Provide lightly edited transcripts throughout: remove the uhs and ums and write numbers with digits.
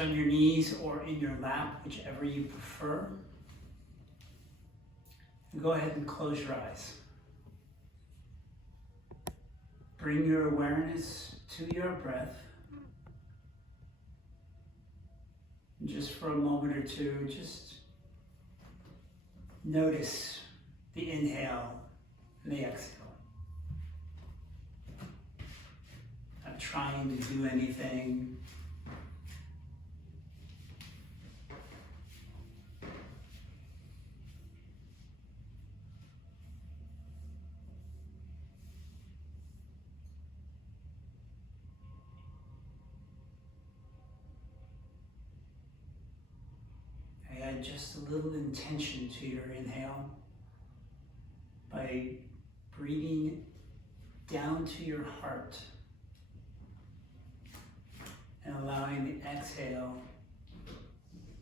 On your knees or in your lap, whichever you prefer. And go ahead and close your eyes. Bring your awareness to your breath. And just for a moment or two, just notice the inhale and the exhale. Not trying to do anything. Add just a little intention to your inhale by breathing down to your heart and allowing the exhale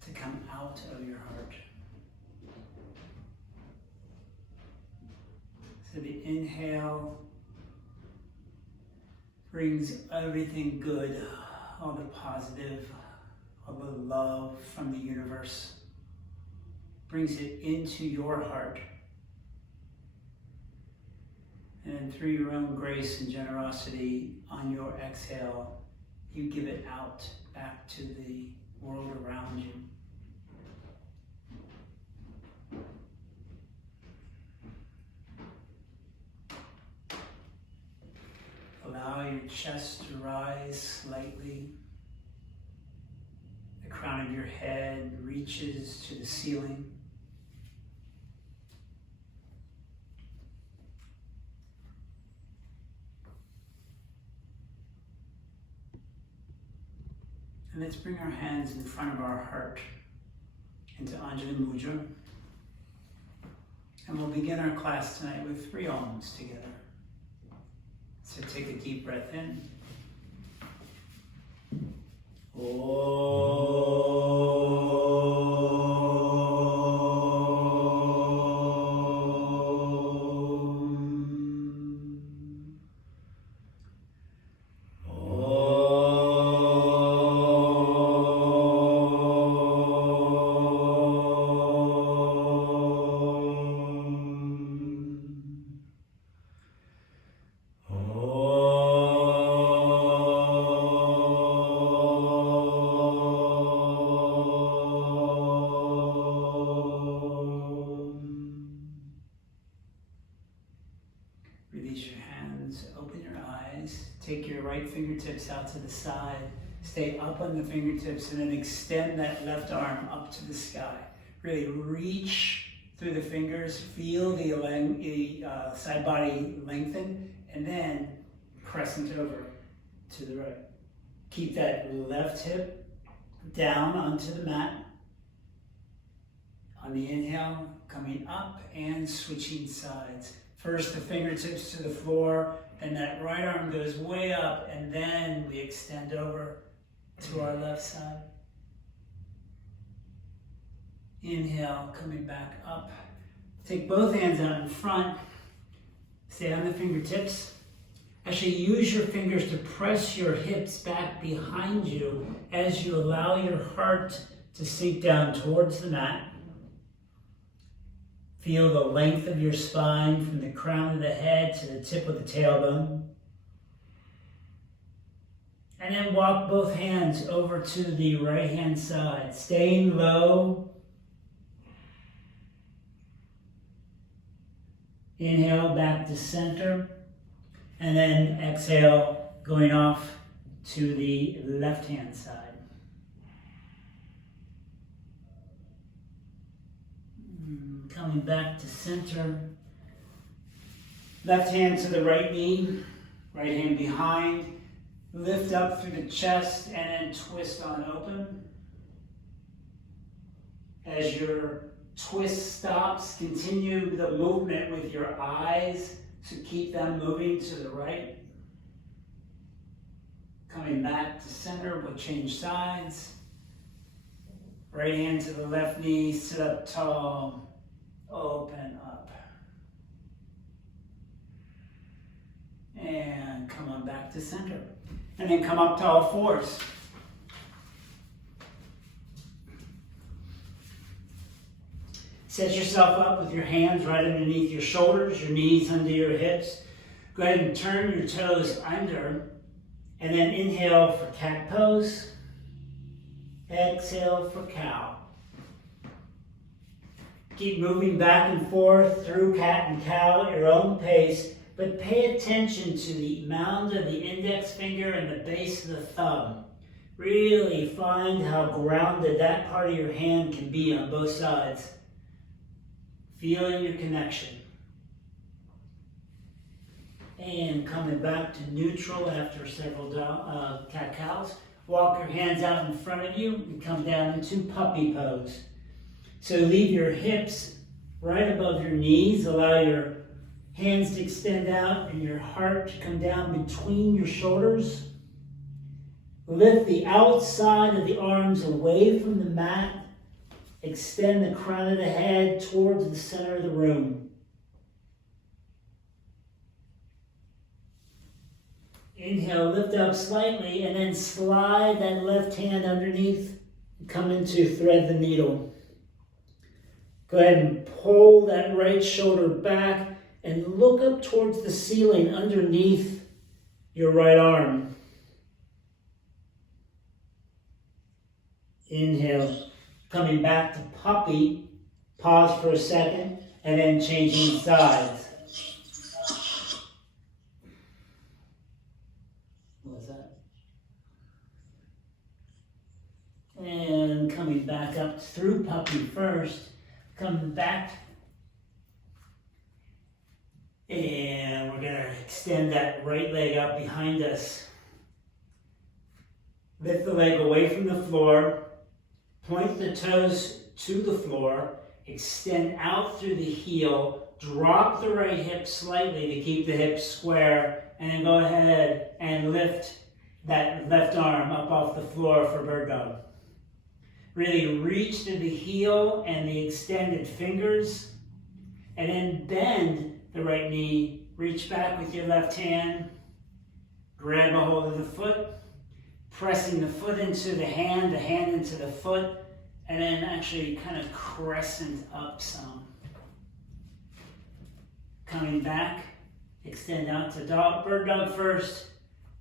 to come out of your heart. So the inhale brings everything good, all the positive, all the love from the universe. Brings it into your heart. And through your own grace and generosity on your exhale, you give it out back to the world around you. Allow your chest to rise slightly. The crown of your head reaches to the ceiling. And let's bring our hands in front of our heart into Anjali Mudra. And we'll begin our class tonight with 3 Oms together. So take a deep breath in. Release your hands, open your eyes, take your right fingertips out to the side, stay up on the fingertips, and then extend that left arm up to the sky. Really reach through the fingers, feel the side body lengthen, and then crescent over to the right. Keep that left hip down onto the mat. On the inhale, coming up and switching sides. First the fingertips to the floor, and that right arm goes way up, and then we extend over to our left side. Inhale, coming back up. Take both hands out in front. Stay on the fingertips. Actually use your fingers to press your hips back behind you as you allow your heart to sink down towards the mat. Feel the length of your spine from the crown of the head to the tip of the tailbone. And then walk both hands over to the right hand side, staying low. Inhale back to center, and then exhale, going off to the left hand side. Coming back to center. Left hand to the right knee, right hand behind. Lift up through the chest and then twist on open. As your twist stops, continue the movement with your eyes, so keep them moving to the right. Coming back to center, we'll change sides. Right hand to the left knee, sit up tall, open up. And come on back to center. And then come up to all fours. Set yourself up with your hands right underneath your shoulders, your knees under your hips. Go ahead and turn your toes under, and then inhale for cat pose. Exhale for cow. Keep moving back and forth through cat and cow at your own pace, but pay attention to the mound of the index finger and the base of the thumb. Really find how grounded that part of your hand can be on both sides. Feeling your connection. And coming back to neutral after several cat-cows. Walk your hands out in front of you and come down into puppy pose. So leave your hips right above your knees. Allow your hands to extend out and your heart to come down between your shoulders. Lift the outside of the arms away from the mat. Extend the crown of the head towards the center of the room. Inhale, lift up slightly, and then slide that left hand underneath and come into thread the needle. Go ahead and pull that right shoulder back and look up towards the ceiling underneath your right arm. Inhale, coming back to puppy. Pause for a second, and then changing sides. And coming back up through puppy first, coming back, and we're going to extend that right leg out behind us. Lift the leg away from the floor, point the toes to the floor, extend out through the heel, drop the right hip slightly to keep the hips square, and then go ahead and lift that left arm up off the floor for bird dog. Really reach to the heel and the extended fingers, and then bend the right knee. Reach back with your left hand, grab a hold of the foot, pressing the foot into the hand into the foot, and then actually kind of crescent up some. Coming back, extend out to bird dog first,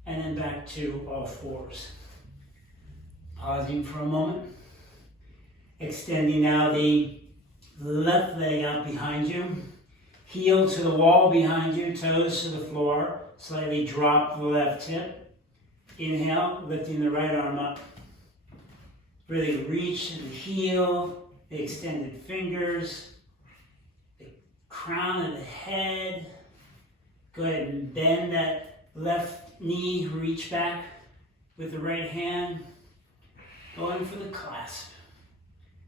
and then back to all fours. Pausing for a moment. Extending now the left leg out behind you. Heel to the wall behind you, toes to the floor. Slightly drop the left hip. Inhale, lifting the right arm up. Really reach to the heel, the extended fingers, the crown of the head. Go ahead and bend that left knee, reach back with the right hand. Going for the clasp.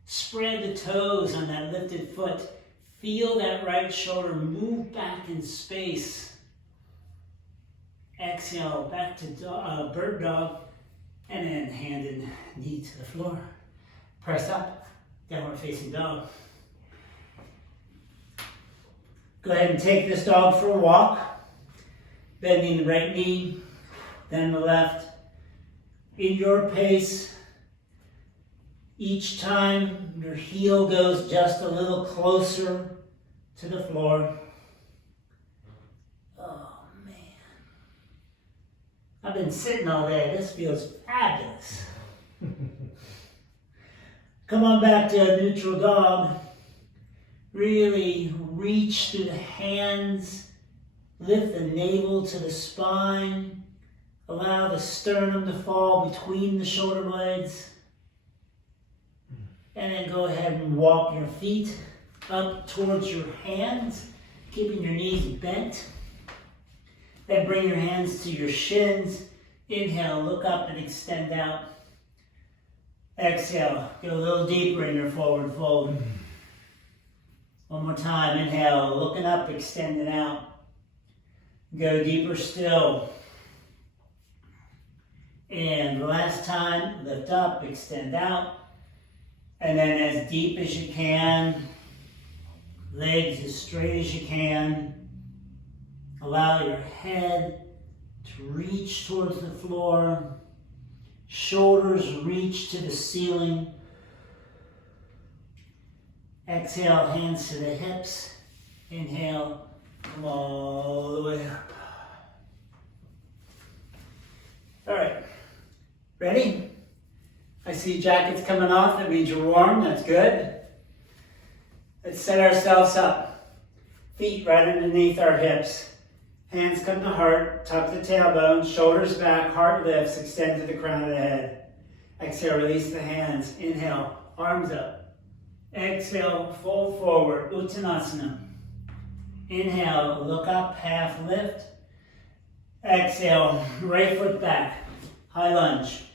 Spread the toes on that lifted foot. Feel that right shoulder move back in space. Exhale, back to bird dog, and then hand and knee to the floor. Press up, downward facing dog. Go ahead and take this dog for a walk. Bending the right knee, then the left. In your pace. Each time your heel goes just a little closer to the floor. Oh man. I've been sitting all day. This feels fabulous. Come on back to a neutral dog. Really reach through the hands. Lift the navel to the spine. Allow the sternum to fall between the shoulder blades. And then go ahead and walk your feet up towards your hands, keeping your knees bent. Then bring your hands to your shins. Inhale, look up and extend out. Exhale, go a little deeper in your forward fold. One more time, inhale, looking up, extending out. Go deeper still. And last time, lift up, extend out. And then as deep as you can, legs as straight as you can. Allow your head to reach towards the floor. Shoulders reach to the ceiling. Exhale, hands to the hips. Inhale, come all the way up. All right, ready? I see jackets coming off, that means you're warm, that's good. Let's set ourselves up. Feet right underneath our hips. Hands come to heart, tuck the tailbone, shoulders back, heart lifts, extend to the crown of the head. Exhale, release the hands. Inhale, arms up. Exhale, fold forward, Uttanasana. Inhale, look up, half lift. Exhale, right foot back, high lunge.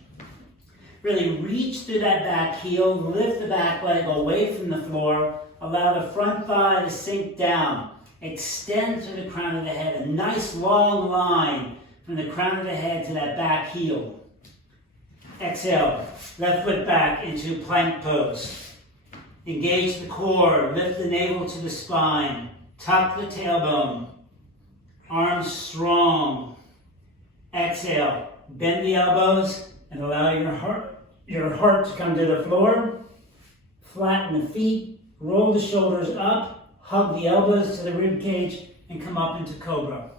Really reach through that back heel, lift the back leg away from the floor, allow the front thigh to sink down. Extend to the crown of the head, a nice long line from the crown of the head to that back heel. Exhale, left foot back into plank pose. Engage the core, lift the navel to the spine, tuck the tailbone, arms strong. Exhale, bend the elbows and allow your heart to come to the floor. Flatten the feet, roll the shoulders up, hug the elbows to the rib cage, and come up into cobra.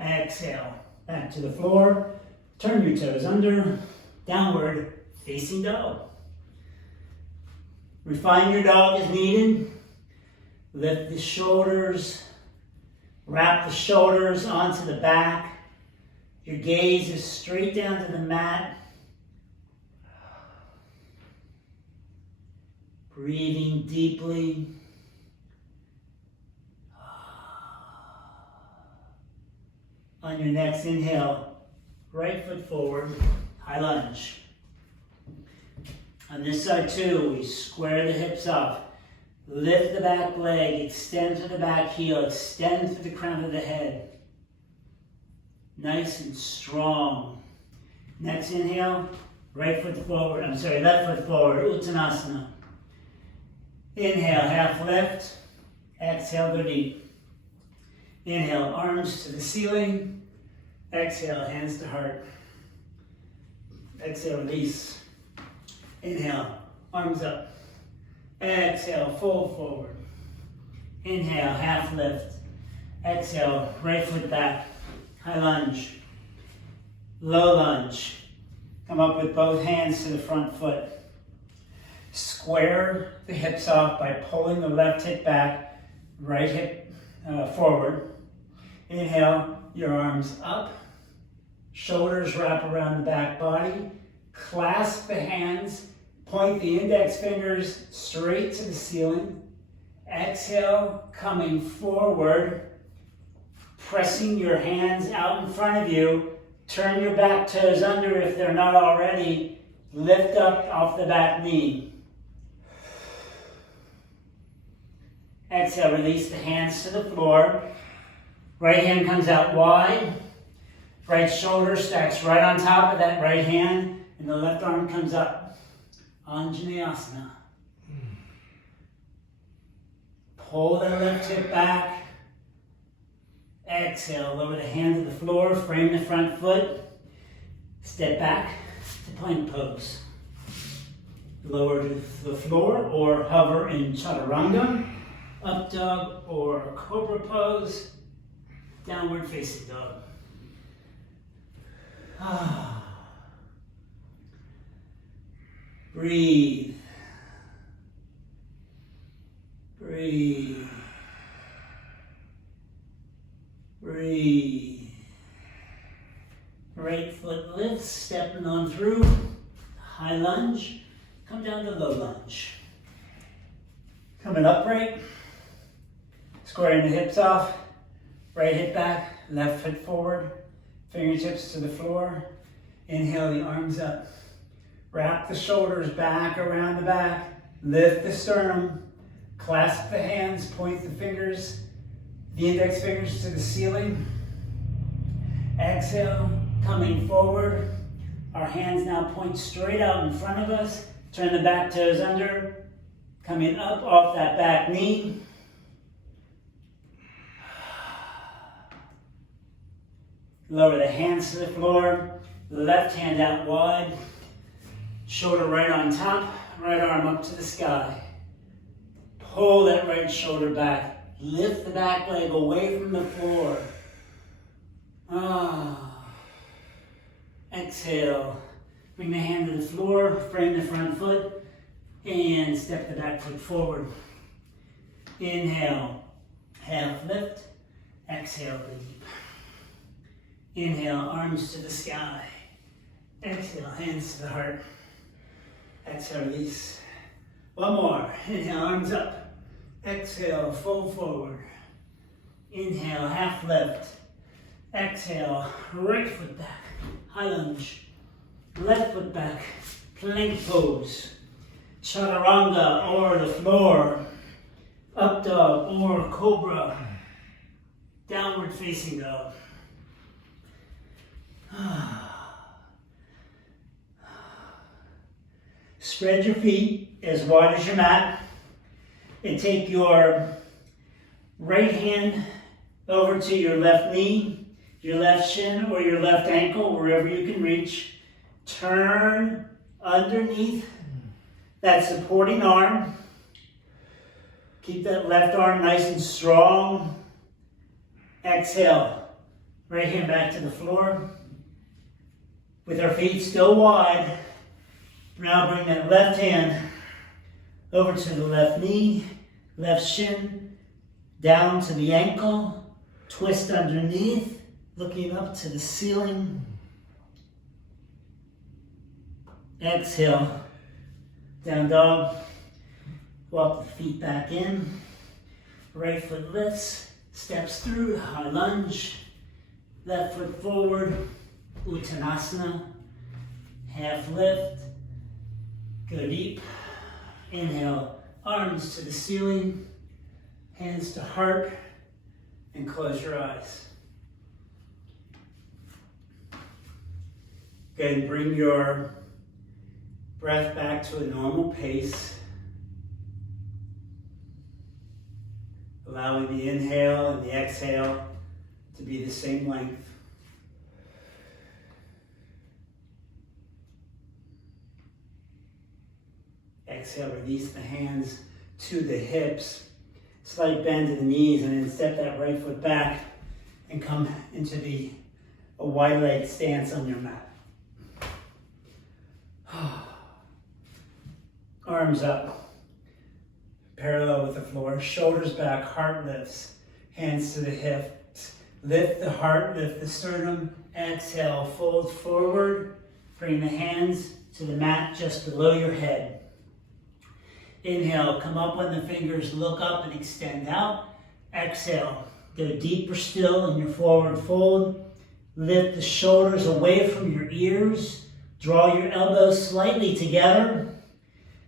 Exhale, back to the floor. Turn your toes under, downward facing dog. Refine your dog as needed. Lift the shoulders, wrap the shoulders onto the back. Your gaze is straight down to the mat. Breathing deeply. On your next inhale, right foot forward, high lunge. On this side too, we square the hips up. Lift the back leg, extend to the back heel, extend to the crown of the head. Nice and strong. Next inhale, left foot forward, Uttanasana. Inhale, half lift. Exhale, go deep. Inhale, arms to the ceiling. Exhale, hands to heart. Exhale, release. Inhale, arms up. Exhale, fold forward. Inhale, half lift. Exhale, right foot back. High lunge. Low lunge. Come up with both hands to the front foot. Square the hips off by pulling the left hip back, right hip forward. Inhale, your arms up. Shoulders wrap around the back body. Clasp the hands. Point the index fingers straight to the ceiling. Exhale, coming forward. Pressing your hands out in front of you. Turn your back toes under if they're not already. Lift up off the back knee. Exhale, release the hands to the floor. Right hand comes out wide. Right shoulder stacks right on top of that right hand. And the left arm comes up. Anjaneyasana. Pull the left hip back. Exhale, lower the hand to the floor, frame the front foot. Step back to plank pose. Lower to the floor or hover in chaturanga. Up dog or cobra pose. Downward facing dog. Breathe. Breathe. Breathe. Right foot lifts, stepping on through. High lunge. Come down to low lunge. Coming upright. Squaring the hips off. Right hip back, left foot forward. Fingertips to the floor. Inhale the arms up. Wrap the shoulders back around the back. Lift the sternum. Clasp the hands, point the fingers, the index fingers to the ceiling. Exhale, coming forward. Our hands now point straight out in front of us. Turn the back toes under. Coming up off that back knee. Lower the hands to the floor. Left hand out wide. Shoulder right on top. Right arm up to the sky. Pull that right shoulder back. Lift the back leg away from the floor. Exhale. Bring the hand to the floor, frame the front foot, and step the back foot forward. Inhale, half lift. Exhale, deep. Inhale, arms to the sky. Exhale, hands to the heart. Exhale, release. One more. Inhale, arms up. Exhale, fold forward. Inhale, half lift. Exhale, right foot back. High lunge. Left foot back. Plank pose. Chaturanga or the floor. Up dog or cobra. Downward facing dog. Spread your feet as wide as your mat and take your right hand over to your left knee, your left shin, or your left ankle, wherever you can reach. Turn underneath that supporting arm. Keep that left arm nice and strong. Exhale. Right hand back to the floor. With our feet still wide. Now bring that left hand over to the left knee, left shin, down to the ankle, twist underneath, looking up to the ceiling. Exhale, down dog, walk the feet back in, right foot lifts, steps through, high lunge, left foot forward, Uttanasana, half lift, go deep. Inhale, arms to the ceiling, hands to heart, and close your eyes. Good, bring your breath back to a normal pace. Allowing the inhale and the exhale to be the same length. Exhale, release the hands to the hips. Slight bend to the knees, and then step that right foot back and come into a wide leg stance on your mat. Arms up, parallel with the floor, shoulders back, heart lifts, hands to the hips. Lift the heart, lift the sternum. Exhale, fold forward. Bring the hands to the mat just below your head. Inhale, come up on the fingers, look up and extend out. Exhale, go deeper still in your forward fold. Lift the shoulders away from your ears. Draw your elbows slightly together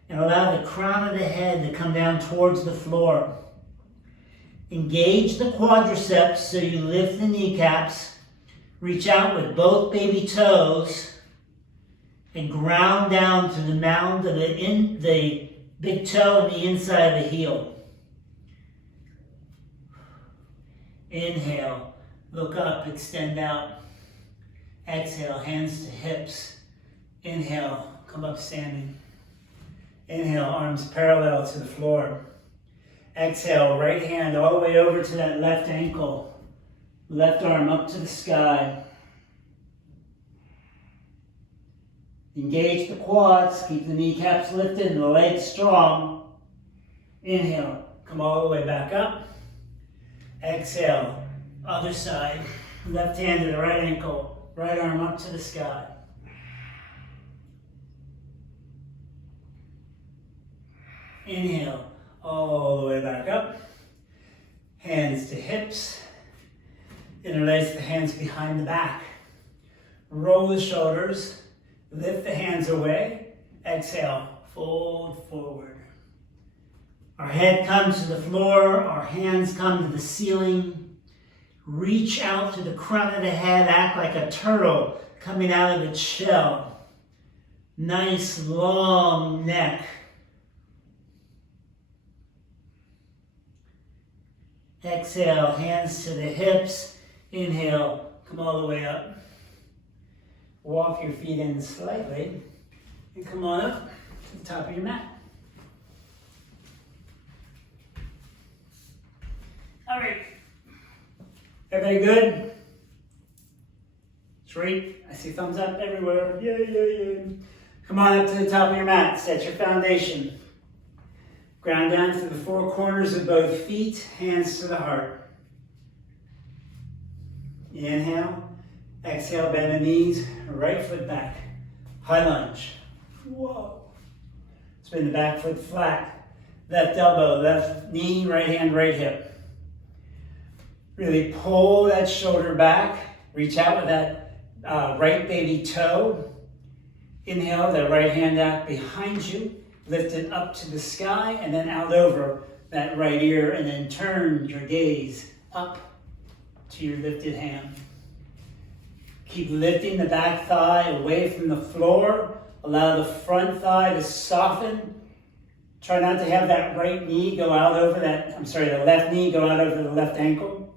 and allow the crown of the head to come down towards the floor. Engage the quadriceps so you lift the kneecaps. Reach out with both baby toes and ground down to the mound of the big toe and the inside of the heel. Inhale, look up, extend out. Exhale, hands to hips. Inhale, come up standing. Inhale, arms parallel to the floor. Exhale, right hand all the way over to that left ankle. Left arm up to the sky. Engage the quads, keep the kneecaps lifted and the legs strong. Inhale, come all the way back up. Exhale, other side. Left hand to the right ankle, right arm up to the sky. Inhale, all the way back up. Hands to hips. Interlace the hands behind the back. Roll the shoulders. Lift the hands away. Exhale, fold forward. Our head comes to the floor. Our hands come to the ceiling. Reach out to the crown of the head. Act like a turtle coming out of its shell. Nice long neck. Exhale, hands to the hips. Inhale, come all the way up. Walk your feet in slightly and come on up to the top of your mat. Everybody good? Sweet. I see thumbs up everywhere. Yay, yay, yay. Come on up to the top of your mat. Set your foundation. Ground down to the four corners of both feet, hands to the heart. Inhale. Exhale, bend the knees, right foot back. High lunge. Whoa. Spin the back foot flat. Left elbow, left knee, right hand, right hip. Really pull that shoulder back. Reach out with that right baby toe. Inhale, that right hand out behind you. Lift it up to the sky and then out over that right ear, and then turn your gaze up to your lifted hand. Keep lifting the back thigh away from the floor. Allow the front thigh to soften. Try not to have that right knee go out over that, the left knee go out over the left ankle.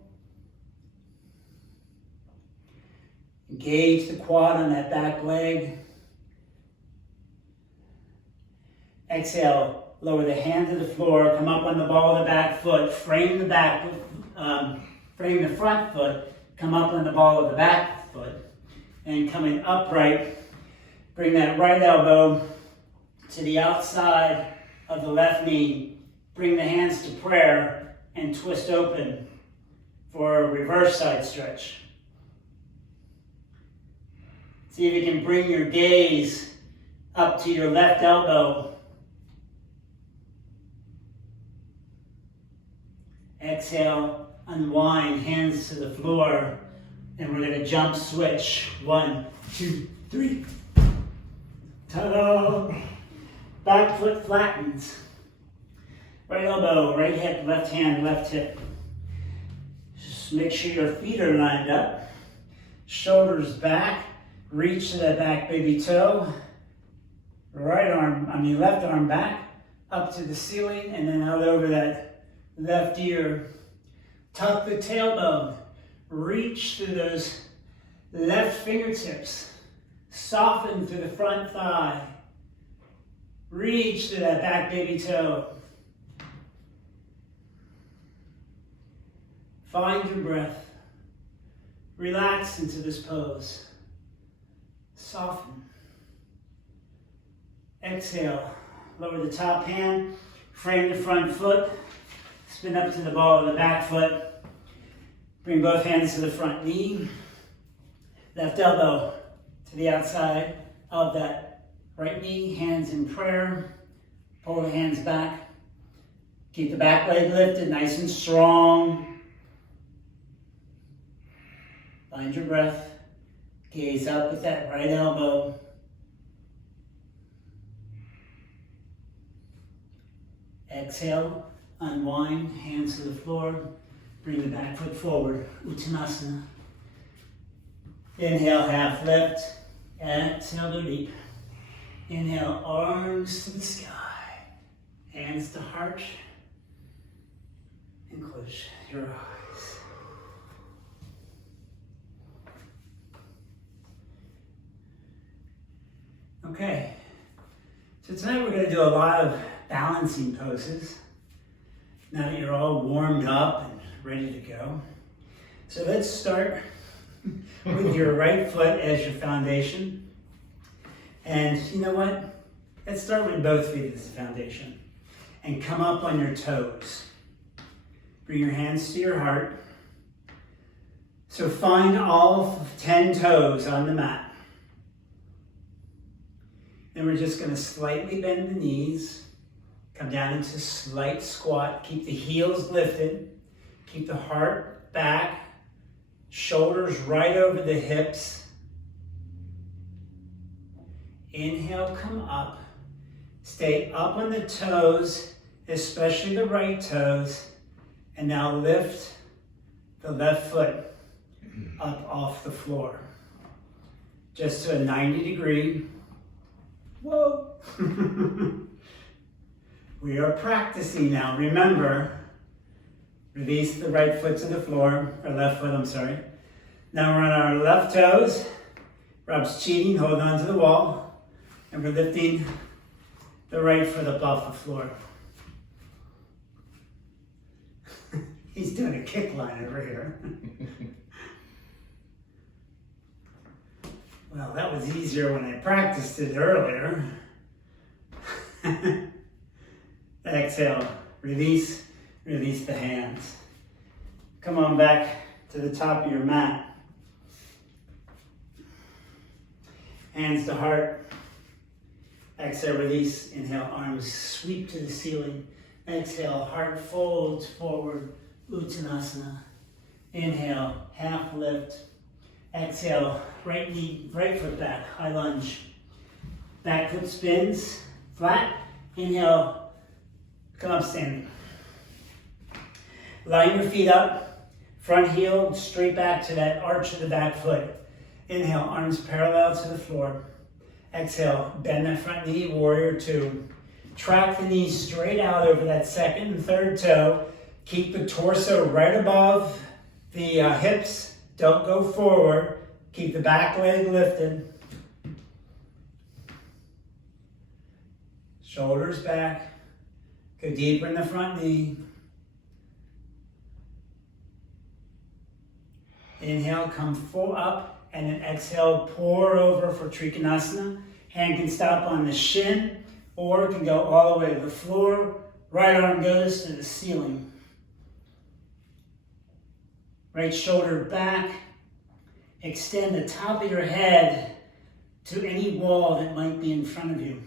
Engage the quad on that back leg. Exhale, lower the hand to the floor, come up on the ball of the back foot, frame the front foot, come up on the ball of the back foot, and coming upright, bring that right elbow to the outside of the left knee, bring the hands to prayer, and twist open for a reverse side stretch. See if you can bring your gaze up to your left elbow. Exhale, unwind, hands to the floor, and we're going to jump switch. 1, 2, 3. Ta-da! Back foot flattens. Right elbow, right hip, left hand, left hip. Just make sure your feet are lined up. Shoulders back. Reach to that back baby toe. Left arm back, up to the ceiling, and then out over that left ear. Tuck the tailbone. Reach through those left fingertips. Soften through the front thigh. Reach to that back baby toe. Find your breath. Relax into this pose. Soften. Exhale. Lower the top hand. Frame the front foot. Spin up to the ball of the back foot. Bring both hands to the front knee. Left elbow to the outside of that right knee. Hands in prayer. Pull the hands back. Keep the back leg lifted, nice and strong. Find your breath. Gaze up with that right elbow. Exhale, unwind, hands to the floor. Bring the back foot forward, Uttanasana. Inhale, half lift. Exhale, go deep. Inhale, arms to the sky. Hands to heart. And close your eyes. Okay, so tonight we're going to do a lot of balancing poses. Now that you're all warmed up and ready to go. So let's start with your right foot as your foundation. And you know what? Let's start with both feet as the foundation. And come up on your toes. Bring your hands to your heart. So find all 10 toes on the mat. And we're just going to slightly bend the knees. Come down into slight squat. Keep the heels lifted. Keep the heart back. Shoulders right over the hips. Inhale, come up. Stay up on the toes, especially the right toes. And now lift the left foot up off the floor. Just to a 90 degree. Whoa. We are practicing now. Remember, release the right foot to the floor, or left foot, I'm sorry. Now we're on our left toes. Rob's cheating, hold on to the wall. And we're lifting the right foot up off the floor. He's doing a kick line over here. Well, that was easier when I practiced it earlier. Exhale, release, release the hands. Come on back to the top of your mat. Hands to heart. Exhale, release. Inhale, arms sweep to the ceiling. Exhale, heart folds forward, Uttanasana. Inhale, half lift. Exhale, right knee, right foot back, high lunge. Back foot spins, flat. Inhale, come up standing. Line your feet up, front heel straight back to that arch of the back foot. Inhale, arms parallel to the floor. Exhale, bend that front knee, warrior two. Track the knees straight out over that second and third toe. Keep the torso right above the hips. Don't go forward. Keep the back leg lifted. Shoulders back. Go deeper in the front knee. Inhale, come full up, and then exhale, pour over for Trikonasana. Hand can stop on the shin, or it can go all the way to the floor. Right arm goes to the ceiling. Right shoulder back. Extend the top of your head to any wall that might be in front of you.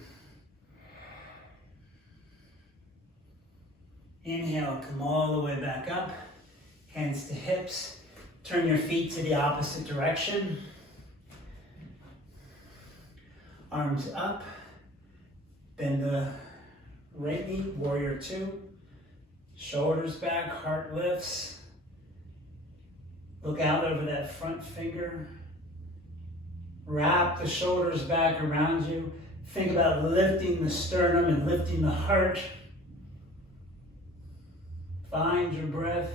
Inhale, come all the way back up. Hands to hips. Turn your feet to the opposite direction. Arms up. Bend the right knee, warrior two. Shoulders back, heart lifts. Look out over that front finger. Wrap the shoulders back around you. Think about lifting the sternum and lifting the heart. Find your breath.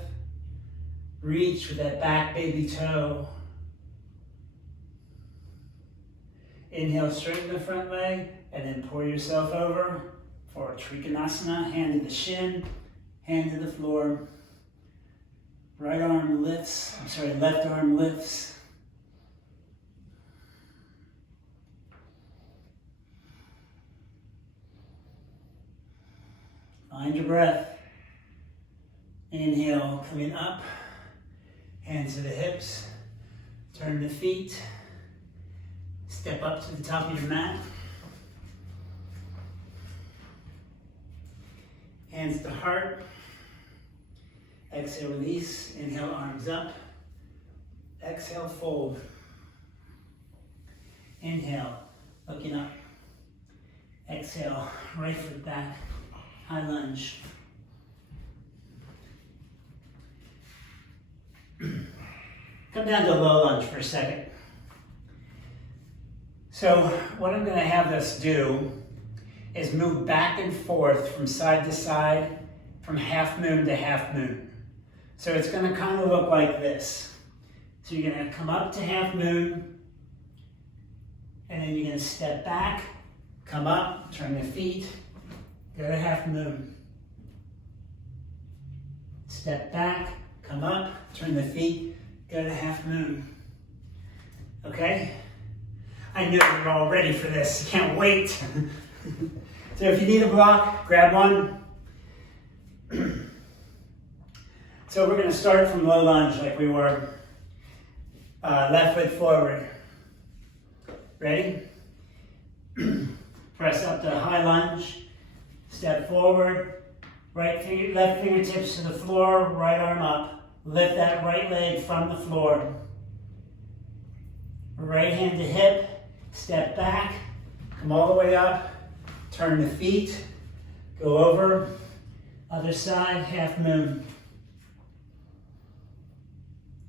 Reach with that back baby toe. Inhale, straighten the front leg, and then pour yourself over for a Trikonasana. Hand to the shin, hand to the floor. Right arm lifts, left arm lifts. Find your breath. Inhale, coming up. Hands to the hips. Turn the feet. Step up to the top of your mat. Hands to heart. Exhale, release. Inhale, arms up. Exhale, fold. Inhale, looking up. Exhale, right foot back. High lunge. Come down to low lunge for a second. So what I'm going to have us do is move back and forth from side to side, from half moon to half moon. So it's going to kind of look like this. So you're going to come up to half moon, and then you're going to step back, come up, turn the feet, go to half moon. Step back, come up, turn the feet, go to half moon. Okay? I know you're all ready for this. Can't wait. So if you need a block, grab one. So we're going to start from low lunge like we were. Left foot forward. Ready? Press up to high lunge. Step forward. Left fingertips to the floor. Right arm up. Lift that right leg from the floor. Right hand to hip. Step back. Come all the way up. Turn the feet. Go over. Other side, half moon.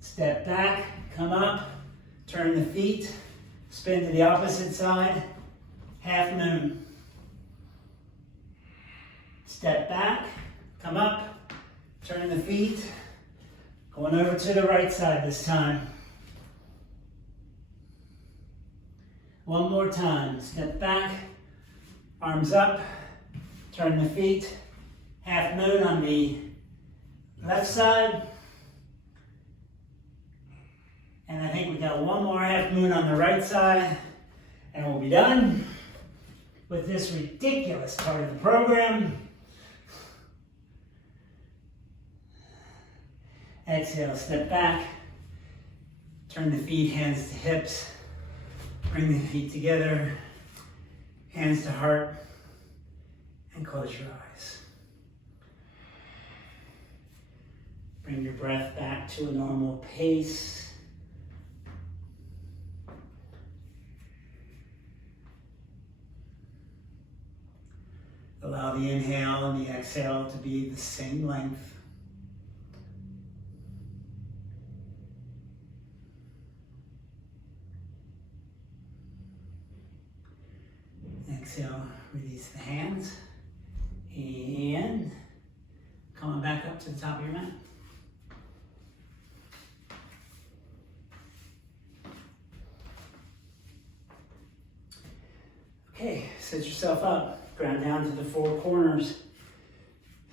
Step back. Come up. Turn the feet. Spin to the opposite side. Half moon. Step back. Come up. Turn the feet. Going over to the right side this time. One more time. Step back. Arms up. Turn the feet. Half moon on the Left side. And I think we got one more half moon on the right side, and we'll be done with this ridiculous part of the program. Exhale, step back. Turn the feet, hands to hips. Bring the feet together, hands to heart, and close your eyes. Bring your breath back to a normal pace. Allow the inhale and the exhale to be the same length. Exhale, release the hands, and come on back up to the top of your mat. Okay, set yourself up, ground down to the four corners,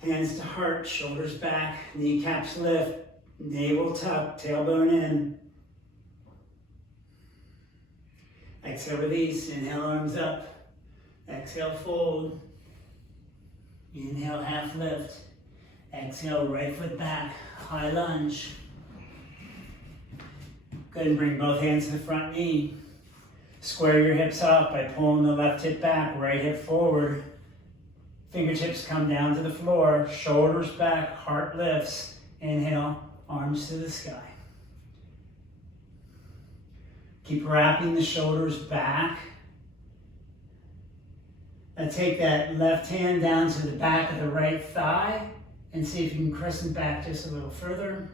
hands to heart, shoulders back, kneecaps lift, navel tuck, tailbone in. Exhale, release, inhale, arms up. Exhale, fold. Inhale, half lift. Exhale, right foot back, high lunge. Go ahead and bring both hands to the front knee. Square your hips up by pulling the left hip back, right hip forward. Fingertips come down to the floor, shoulders back, heart lifts. Inhale, arms to the sky. Keep wrapping the shoulders back. Now take that left hand down to the back of the right thigh and see if you can crescent back just a little further.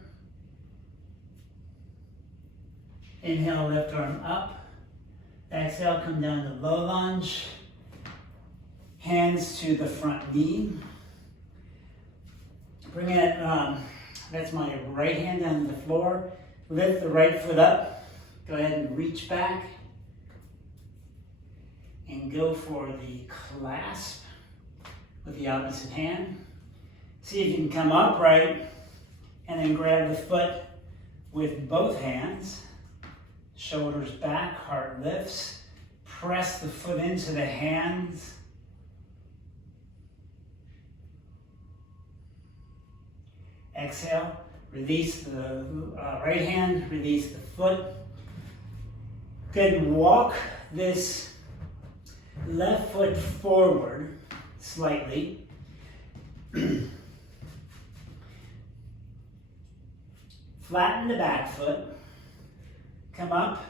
Inhale, left arm up. Exhale, come down to low lunge. Hands to the front knee. Bring it, that's my right hand down to the floor. Lift the right foot up. Go ahead and reach back. And go for the clasp with the opposite hand. See if you can come upright and then grab the foot with both hands. Shoulders back, heart lifts. Press the foot into the hands. Exhale, release the right hand, release the foot. Then walk this left foot forward slightly. Flatten the back foot. Come up,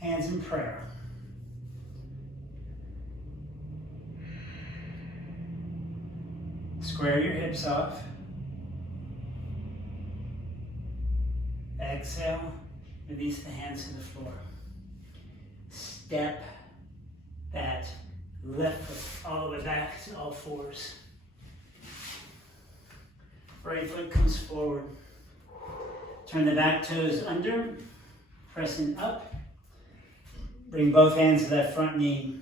hands in prayer. Square your hips off. Exhale, release the hands to the floor. Step that left foot all the way back to all fours. Right foot comes forward. Turn the back toes under, pressing up. Bring both hands to that front knee.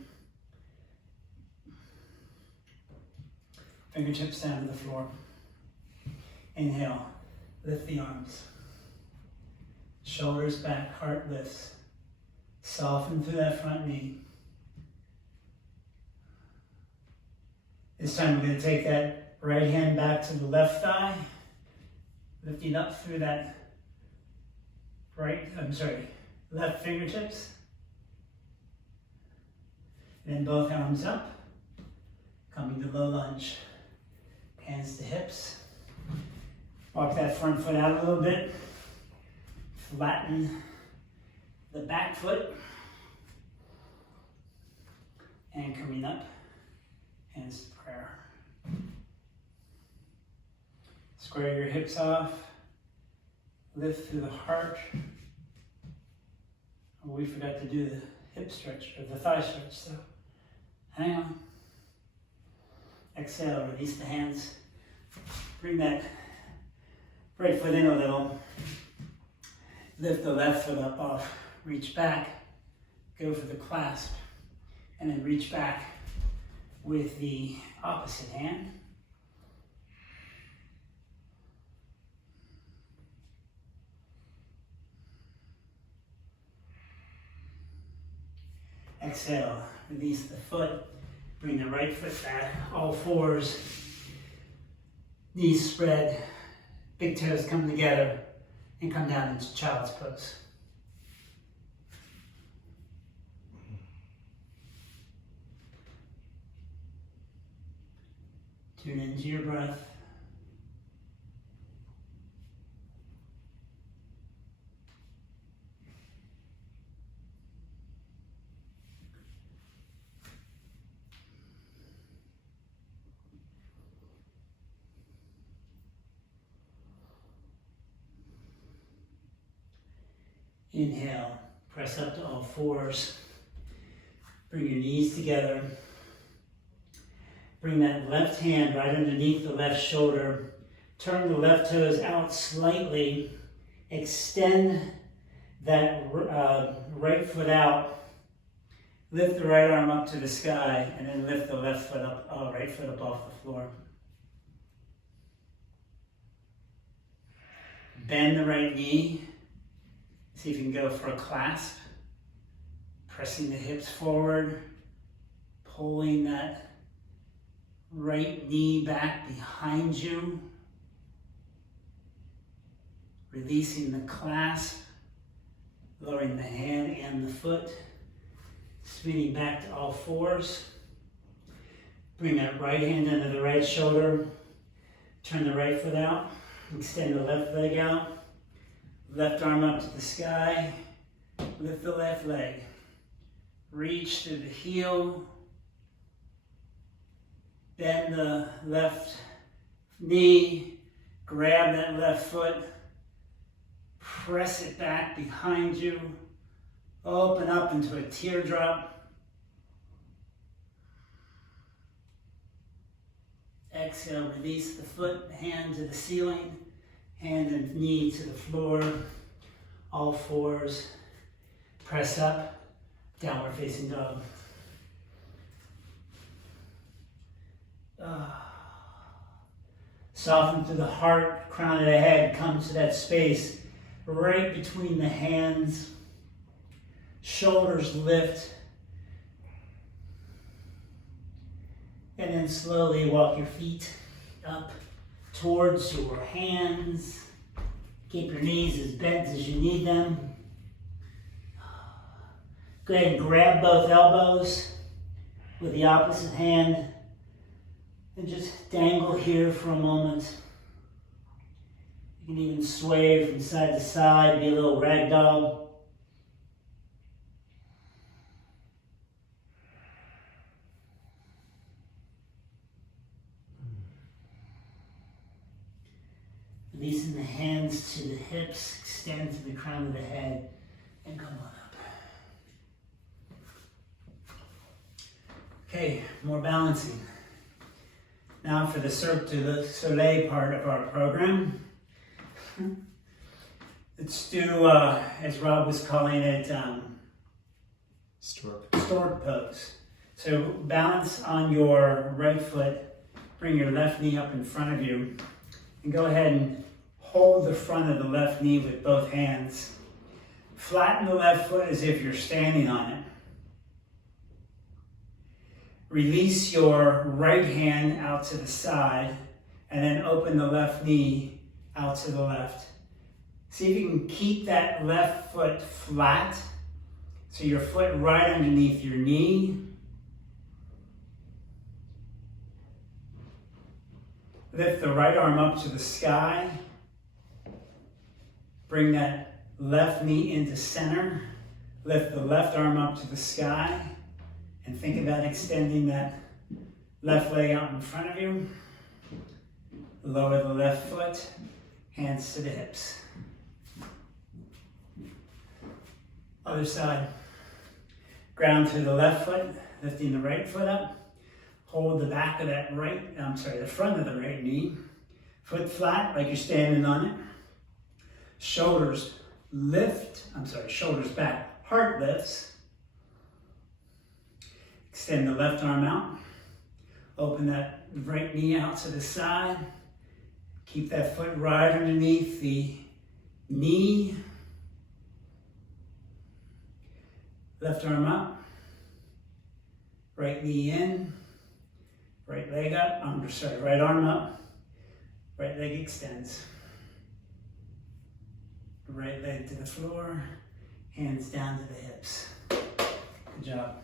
Fingertips down to the floor. Inhale, lift the arms. Shoulders back, heart lifts. Soften through that front knee. This time we're going to take that right hand back to the left thigh, lifting up through that left fingertips. Then both arms up, coming to low lunge. Hands to hips. Walk that front foot out a little bit. Flatten the back foot. And coming up, hands to prayer. Square your hips off. Lift through the heart. Oh, we forgot to do the hip stretch, or the thigh stretch, so hang on. Exhale, release the hands. Bring that right foot in a little. Lift the left foot up off. Reach back. Go for the clasp. And then reach back with the opposite hand. exhale, release the foot. Bring the right foot back, all fours. Knees spread, big toes come together, and come down into child's pose. Tune into your breath. Inhale, press up to all fours. Bring your knees together. Bring that left hand right underneath the left shoulder. Turn the left toes out slightly. Extend that right foot out. Lift the right arm up to the sky, and then lift the left foot up, right foot up off the floor. Bend the right knee. See if you can go for a clasp. Pressing the hips forward, pulling that right knee back behind you. Releasing the clasp, lowering the hand and the foot. Spinning back to all fours. Bring that right hand under the right shoulder. Turn the right foot out. Extend the left leg out. Left arm up to the sky. Lift the left leg. Reach through the heel. Bend the left knee. Grab that left foot. Press it back behind you. Open up into a teardrop. Exhale, release the foot, hand to the ceiling, hand and knee to the floor. All fours. Press up, downward facing dog. Soften through the heart, crown of the head. Come to that space right between the hands. Shoulders lift. And then slowly walk your feet up towards your hands. Keep your knees as bent as you need them. Go ahead and grab both elbows with the opposite hand and just dangle here for a moment. You can even sway from side to side, be a little ragdoll. Releasing the hands to the hips, extend to the crown of the head, and come on up. Okay, more balancing. Now for the Cirque du Soleil part of our program. Let's do, as Rob was calling it, stork pose. So balance on your right foot, bring your left knee up in front of you, and go ahead and hold the front of the left knee with both hands. Flatten the left foot as if you're standing on it. Release your right hand out to the side, and then open the left knee out to the left. See if you can keep that left foot flat, so your foot right underneath your knee. Lift the right arm up to the sky. Bring that left knee into center. Lift the left arm up to the sky. And think about extending that left leg out in front of you. Lower the left foot, hands to the hips. Other side. Ground through the left foot, lifting the right foot up. Hold the back of that the front of the right knee. Foot flat, like you're standing on it. Shoulders back. Heart lifts. Extend the left arm out. Open that right knee out to the side. Keep that foot right underneath the knee. Left arm up. Right knee in, right leg up, right arm up, right leg extends. Right leg to the floor, hands down to the hips. Good job.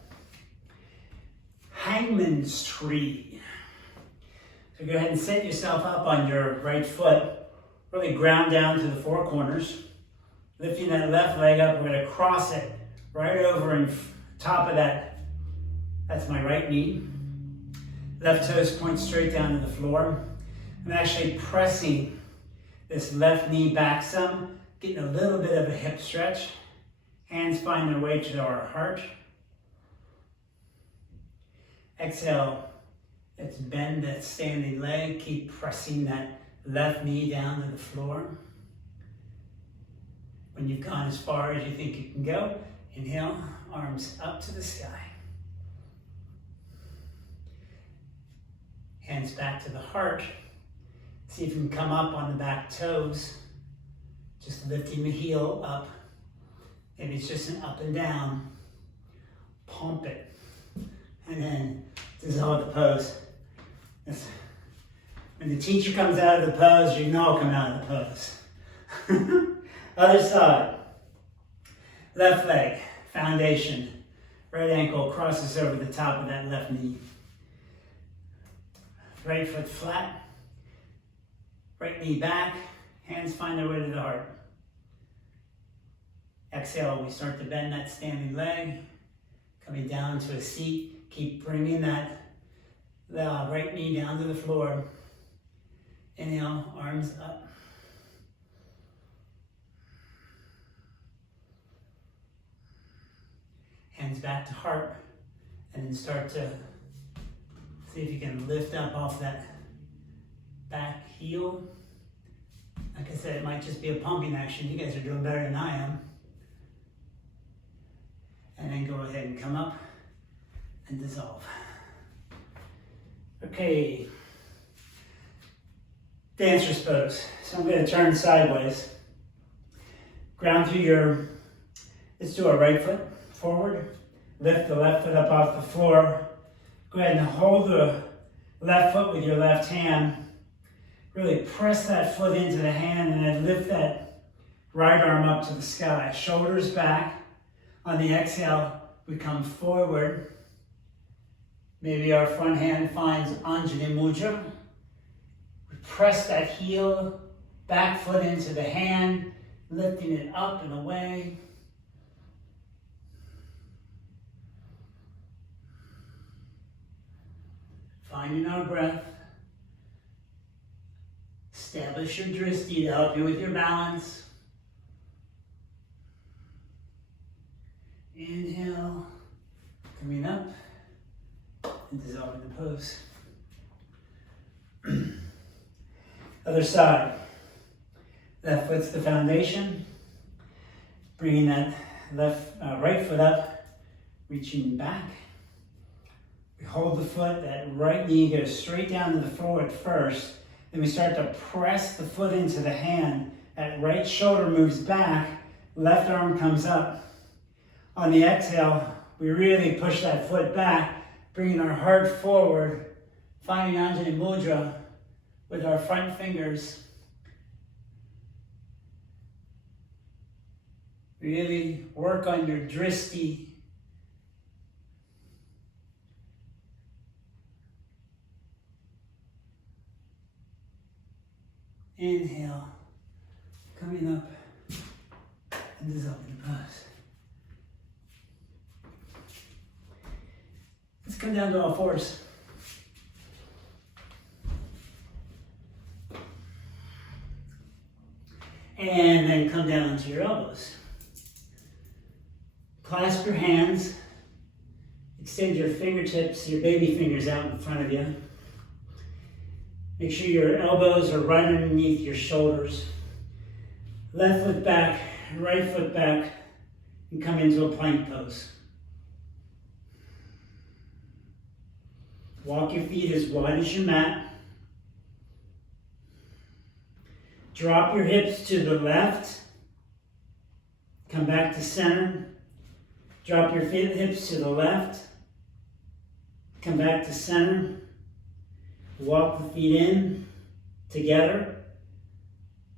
Hangman's tree. So go ahead and set yourself up on your right foot. Really ground down to the four corners. Lifting that left leg up, we're going to cross it right over in top of that. That's my right knee. Left toes point straight down to the floor. I'm actually pressing this left knee back some, getting a little bit of a hip stretch. Hands find their way to our heart. Exhale, let's bend that standing leg. Keep pressing that left knee down to the floor. When you've gone as far as you think you can go, inhale, arms up to the sky. Hands back to the heart. See if you can come up on the back toes. Just lifting the heel up. Maybe it's just an up and down. Pump it. And then dissolve the pose. When the teacher comes out of the pose, you know come out of the pose. Other side. Left leg, foundation. Right ankle crosses over the top of that left knee. Right foot flat. Right knee back. Hands find their way to the heart. Exhale, we start to bend that standing leg. Coming down to a seat. Keep bringing that right knee down to the floor. Inhale, arms up. Hands back to heart. And then start to see if you can lift up off that back heel. Like I said, it might just be a pumping action. You guys are doing better than I am. And then go ahead and come up and dissolve. Okay. Dancer's pose. So I'm going to turn sideways. Ground through let's do our right foot forward. Lift the left foot up off the floor. Go ahead and hold the left foot with your left hand. Really press that foot into the hand and then lift that right arm up to the sky. Shoulders back. On the exhale, we come forward. Maybe our front hand finds Anjali Mudra. We press that heel, back foot into the hand, lifting it up and away. Finding our breath. Establish your drishti to help you with your balance. Inhale, coming up and dissolving the pose. Other side. Left foot's the foundation. Bringing that right foot up, reaching back. We hold the foot, that right knee goes straight down to the floor at first. Then we start to press the foot into the hand. That right shoulder moves back, left arm comes up. On the exhale, we really push that foot back, bringing our heart forward, finding Anjali Mudra with our front fingers. Really work on your drishti. Inhale, coming up and dissolving the pose. Let's come down to all fours. And then come down onto your elbows. Clasp your hands. Extend your fingertips, your baby fingers out in front of you. Make sure your elbows are right underneath your shoulders. Left foot back, right foot back, and come into a plank pose. Walk your feet as wide as your mat. Drop your hips to the left. Come back to center. Drop your hips to the left. Come back to center. Walk the feet in together.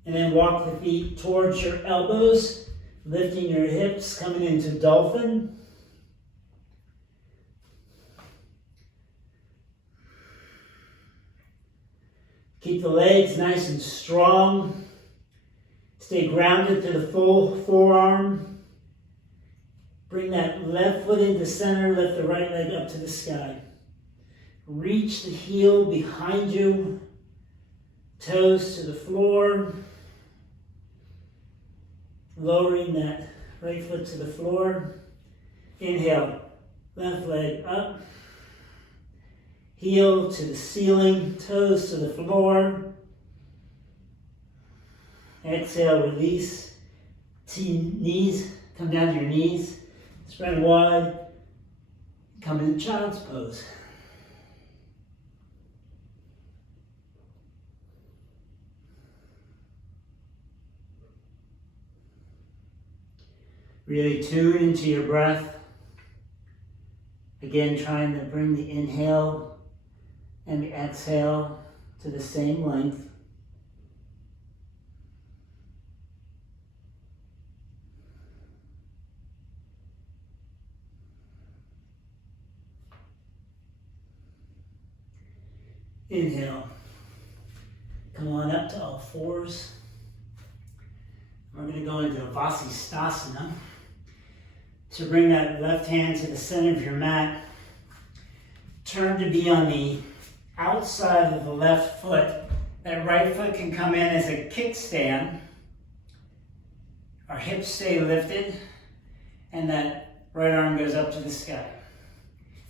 And then walk the feet towards your elbows, lifting your hips, coming into dolphin. Keep the legs nice and strong. Stay grounded to the full forearm. Bring that left foot into center, lift the right leg up to the sky. Reach the heel behind you, toes to the floor. Lowering that right foot to the floor. Inhale, left leg up. Heel to the ceiling, toes to the floor. Exhale, release. Knees, come down to your knees. Spread wide. Come in child's pose. Really tune into your breath. Again, trying to bring the inhale and the exhale to the same length. Inhale. Come on up to all fours. We're going to go into Vasisthasana. So bring that left hand to the center of your mat. Turn to be on the outside of the left foot. That right foot can come in as a kickstand. Our hips stay lifted, and that right arm goes up to the sky.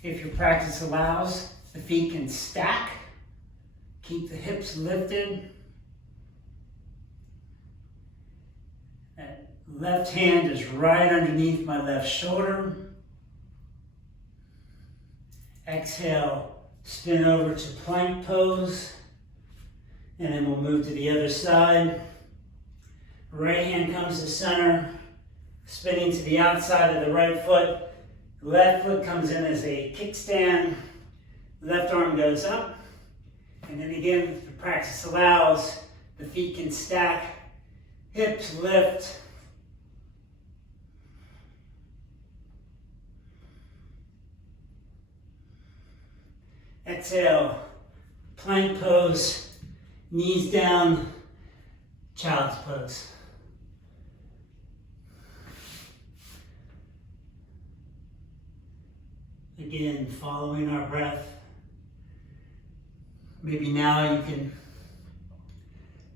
If your practice allows, the feet can stack. Keep the hips lifted. That left hand is right underneath my left shoulder. Exhale, spin over to plank pose. And then we'll move to the other side. Right hand comes to center, spinning to the outside of the right foot. Left foot comes in as a kickstand. Left arm goes up. And then again, if the practice allows, the feet can stack, hips lift. Exhale, plank pose, knees down, child's pose. Again, following our breath. Maybe now you can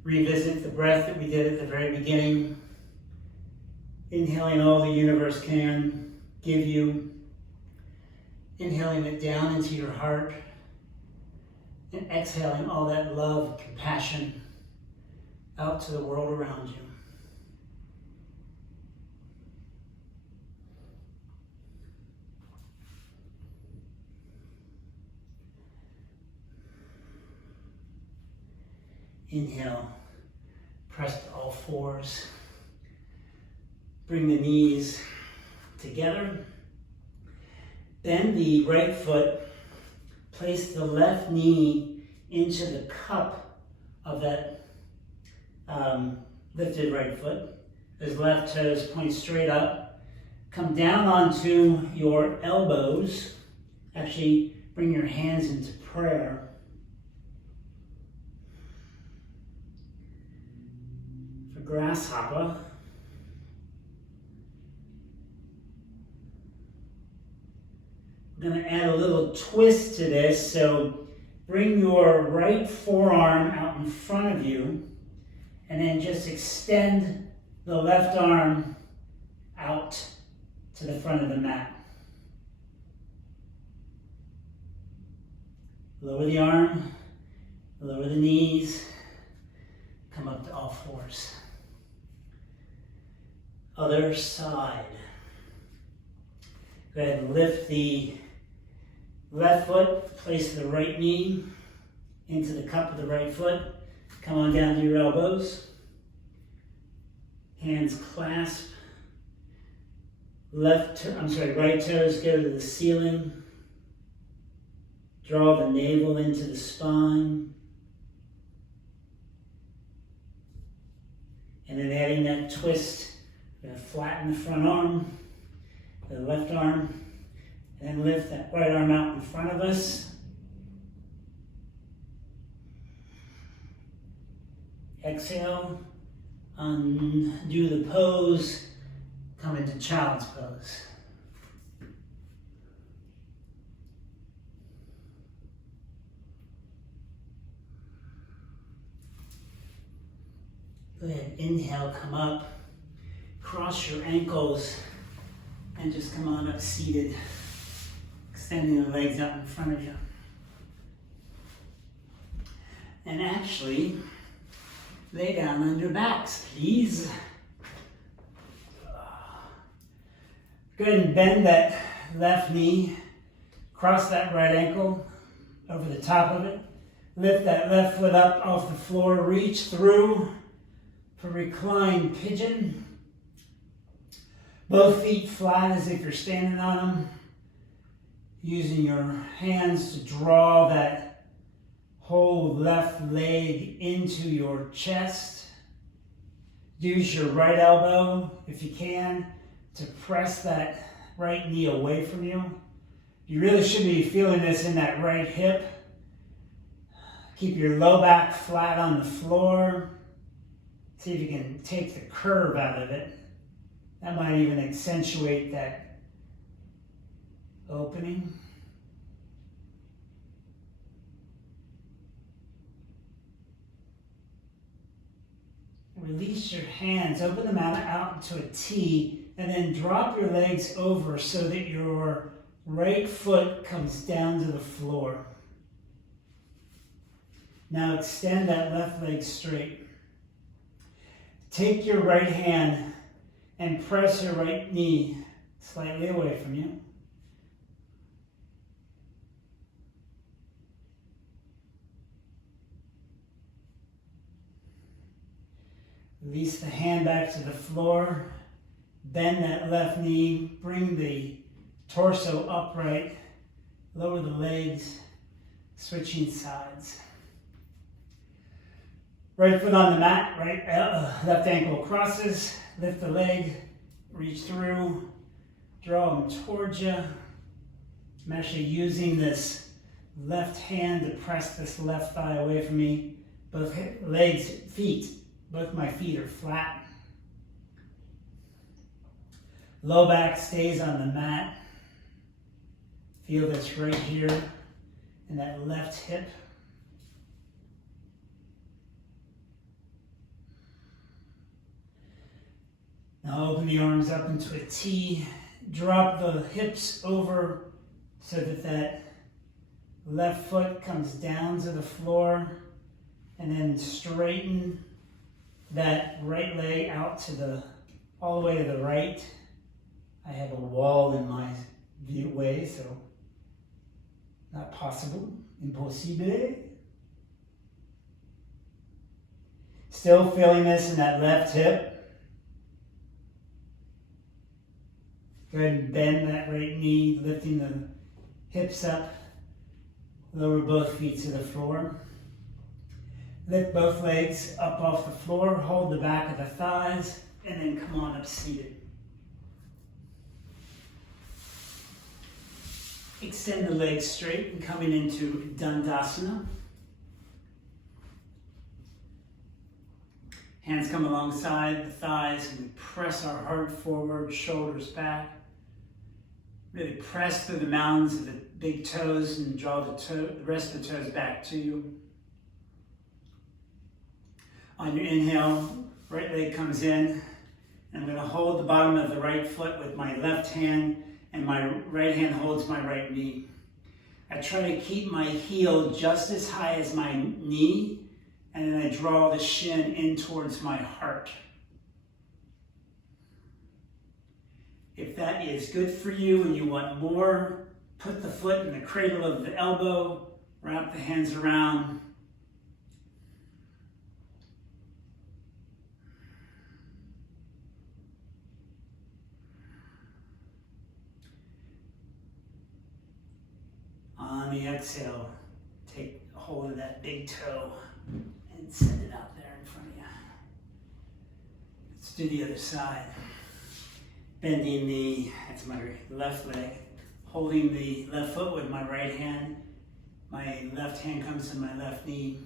revisit the breath that we did at the very beginning. Inhaling all the universe can give you. Inhaling it down into your heart. And exhaling all that love, compassion out to the world around you. Inhale, press to all fours. Bring the knees together. Bend the right foot. Place the left knee into the cup of that lifted right foot. Those left toes point straight up. Come down onto your elbows. Actually, bring your hands into prayer. Grasshopper. I'm going to add a little twist to this, so bring your right forearm out in front of you and then just extend the left arm out to the front of the mat. Lower the arm, lower the knees, come up to all fours. Other side. Go ahead and lift the left foot, place the right knee into the cup of the right foot. Come on down to your elbows. Hands clasp. Right toes go to the ceiling. Draw the navel into the spine. And then adding that twist, we're going to flatten the front arm, the left arm, and then lift that right arm out in front of us. Exhale, undo the pose, come into child's pose. Go ahead, inhale, come up, cross your ankles, and just come on up seated, extending the legs out in front of you. And actually, lay down on your backs, please. Go ahead and bend that left knee, cross that right ankle over the top of it. Lift that left foot up off the floor, reach through for reclined pigeon. Both feet flat as if you're standing on them. Using your hands to draw that whole left leg into your chest. Use your right elbow, if you can, to press that right knee away from you. You really should be feeling this in that right hip. Keep your low back flat on the floor. See if you can take the curve out of it. That might even accentuate that opening. Release your hands, open them out into a T, and then drop your legs over so that your right foot comes down to the floor. Now extend that left leg straight. Take your right hand and press your right knee slightly away from you. Release the hand back to the floor. Bend that left knee. Bring the torso upright. Lower the legs. Switching sides. Right foot on the mat, left ankle crosses, lift the leg, reach through, draw them towards you. I'm actually using this left hand to press this left thigh away from me. Both both my feet are flat. Low back stays on the mat. Feel this right here in that left hip. Now open the arms up into a T. Drop the hips over so that that left foot comes down to the floor. And then straighten that right leg out to all the way to the right. I have a wall in my way, so not possible. Impossible. Still feeling this in that left hip. Go ahead and bend that right knee, lifting the hips up. Lower both feet to the floor. Lift both legs up off the floor. Hold the back of the thighs, and then come on up seated. Extend the legs straight and coming into Dandasana. Hands come alongside the thighs, and we press our heart forward, shoulders back. Really press through the mounds of the big toes and draw the rest of the toes back to you. On your inhale, right leg comes in. I'm going to hold the bottom of the right foot with my left hand, and my right hand holds my right knee. I try to keep my heel just as high as my knee, and then I draw the shin in towards my heart. If that is good for you and you want more, put the foot in the cradle of the elbow, wrap the hands around. on the exhale, take hold of that big toe and send it out there in front of you. Let's do the other side. Bending that's my left leg, holding the left foot with my right hand. My left hand comes to my left knee.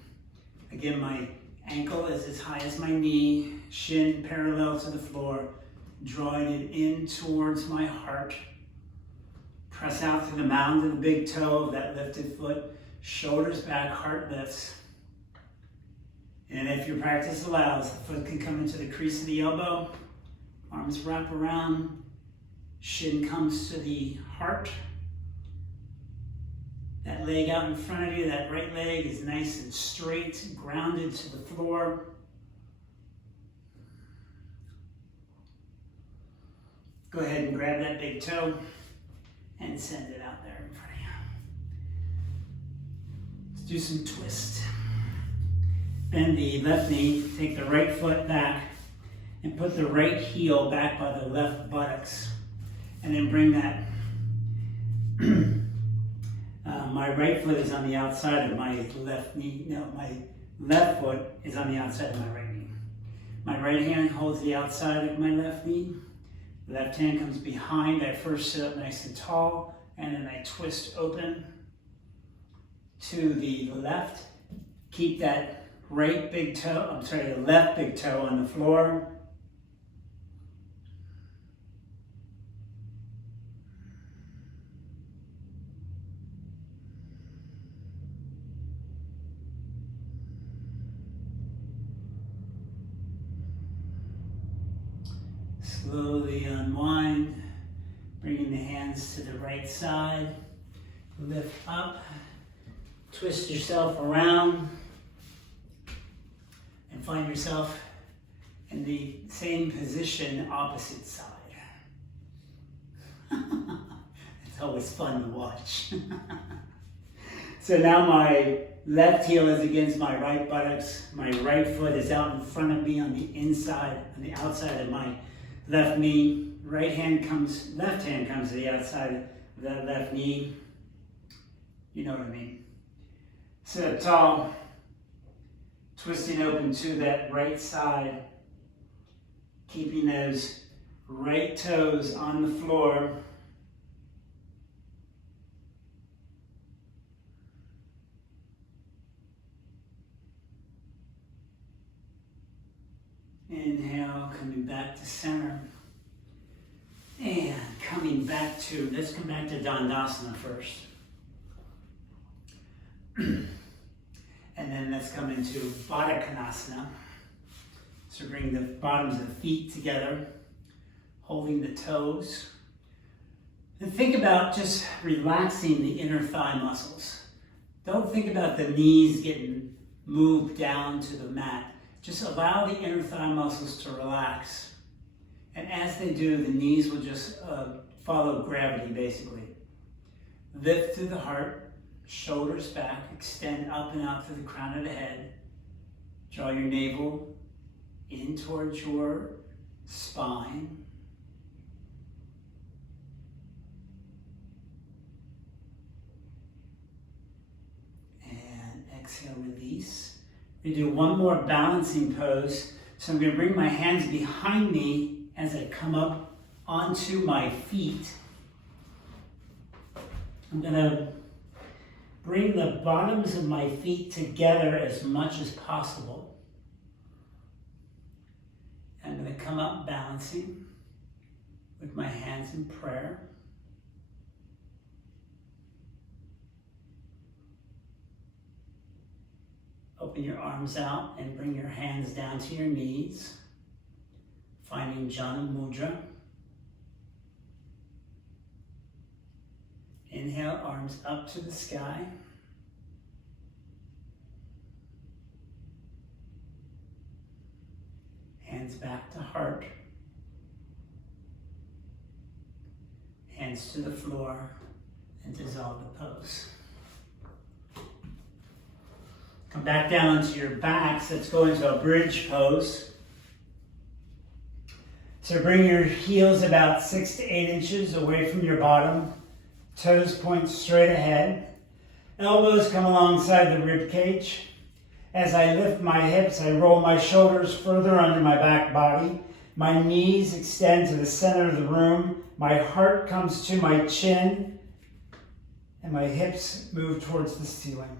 Again, my ankle is as high as my knee, shin parallel to the floor, drawing it in towards my heart. Press out through the mound of the big toe of that lifted foot, shoulders back, heart lifts. And if your practice allows, the foot can come into the crease of the elbow, arms wrap around, shin comes to the heart. That leg out in front of you, that right leg is nice and straight, grounded to the floor. Go ahead and grab that big toe and send it out there in front of you. Let's do some twist. Bend the left knee, take the right foot back, and put the right heel back by the left buttocks. And then bring that, my right foot is on the outside of my left knee. No, my left foot is on the outside of my right knee. My right hand holds the outside of my left knee. Left hand comes behind. I first sit up nice and tall, and then I twist open to the left. Keep that the left big toe on the floor. Slowly unwind, bringing the hands to the right side. Lift up, twist yourself around, and find yourself in the same position, opposite side. It's always fun to watch. So now my left heel is against my right buttocks. My right foot is out in front of me on the outside of my left knee. Left hand comes to the outside of that left knee. You know what I mean. Sit up tall, twisting open to that right side, keeping those right toes on the floor. Inhale, coming back to center. And coming back to, let's come back to Dandasana first. And then let's come into Baddha Konasana. So bring the bottoms of the feet together, holding the toes. And think about just relaxing the inner thigh muscles. Don't think about the knees getting moved down to the mat. Just allow the inner thigh muscles to relax. And as they do, the knees will just follow gravity, basically. Lift through the heart, shoulders back, extend up and out to the crown of the head. Draw your navel in towards your spine. And exhale, release. We do one more balancing pose. So I'm going to bring my hands behind me as I come up onto my feet. I'm going to bring the bottoms of my feet together as much as possible. I'm going to come up balancing with my hands in prayer. Open your arms out and bring your hands down to your knees, finding Jana Mudra. Inhale, arms up to the sky. Hands back to heart. Hands to the floor, and dissolve the pose. Come back down onto your backs. Let's go into a bridge pose. So bring your heels about 6 to 8 inches away from your bottom. Toes point straight ahead. Elbows come alongside the rib cage. As I lift my hips, I roll my shoulders further under my back body. My knees extend to the center of the room. My heart comes to my chin, and my hips move towards the ceiling.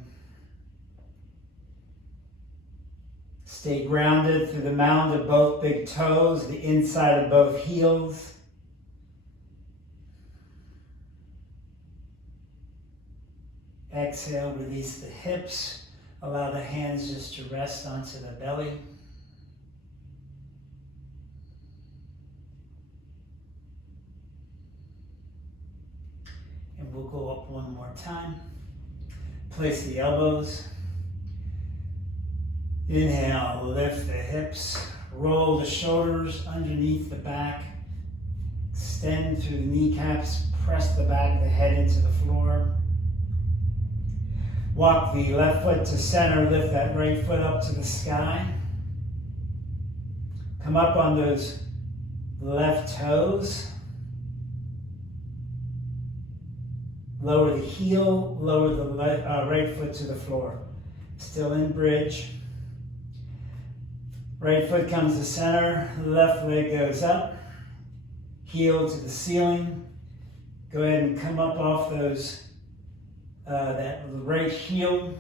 Stay grounded through the mound of both big toes, the inside of both heels. Exhale, release the hips. Allow the hands just to rest onto the belly. And we'll go up one more time. Place the elbows. Inhale, lift the hips. Roll the shoulders underneath the back. Extend through the kneecaps. Press the back of the head into the floor. Walk the left foot to center, lift that right foot up to the sky. Come up on those left toes. Lower the heel, lower the right foot to the floor. Still in bridge. Right foot comes to center, left leg goes up. Heel to the ceiling. Go ahead and come up off those that right heel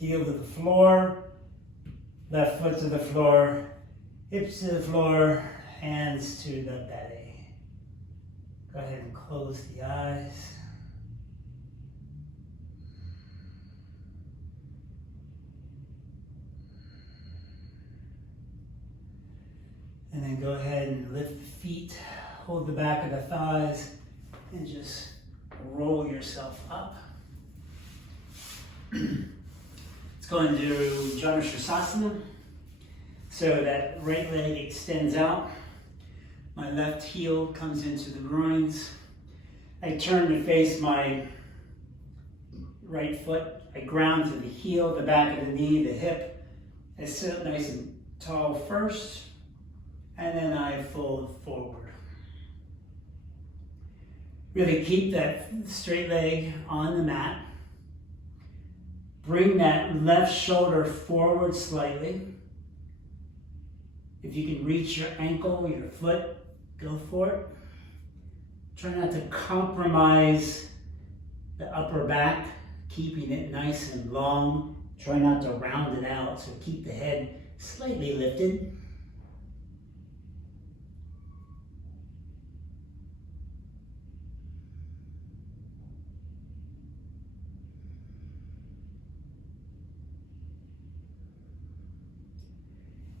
to the floor, left foot to the floor, hips to the floor, hands to the belly. Go ahead and close the eyes. And then go ahead and lift the feet, hold the back of the thighs, and just roll yourself up. Let's go into Janu Sirsasana. So that right leg extends out. My left heel comes into the groins. I turn to face my right foot. I ground to the heel, the back of the knee, the hip. I sit up nice and tall first, and then I fold forward. Really keep that straight leg on the mat. Bring that left shoulder forward slightly. If you can reach your ankle, your foot, go for it. Try not to compromise the upper back, keeping it nice and long. Try not to round it out, so keep the head slightly lifted.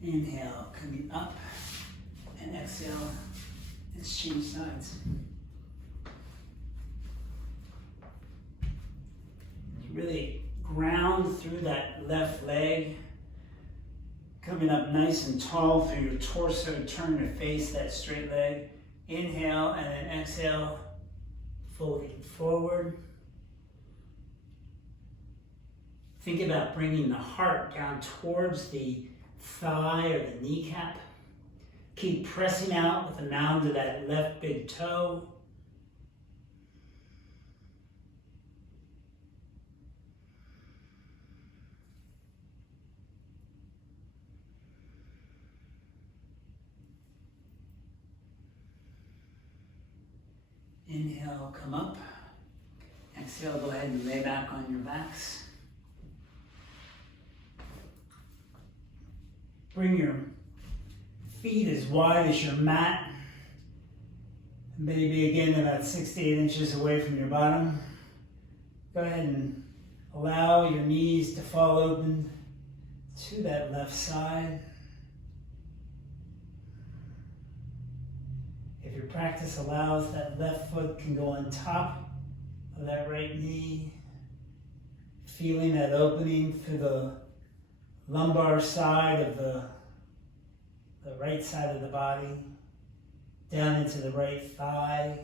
Inhale, coming up, and exhale, let's change sides. Really ground through that left leg, coming up nice and tall through your torso, turn to face that straight leg. Inhale, and then exhale, folding forward. Think about bringing the heart down towards the thigh or the kneecap. Keep pressing out with the mound of that left big toe. Inhale, come up. Exhale, go ahead and lay back on your backs. Bring your feet as wide as your mat. Maybe again about 6 to 8 inches away from your bottom. Go ahead and allow your knees to fall open to that left side. If your practice allows, that left foot can go on top of that right knee, feeling that opening through the lumbar side of the right side of the body, down into the right thigh.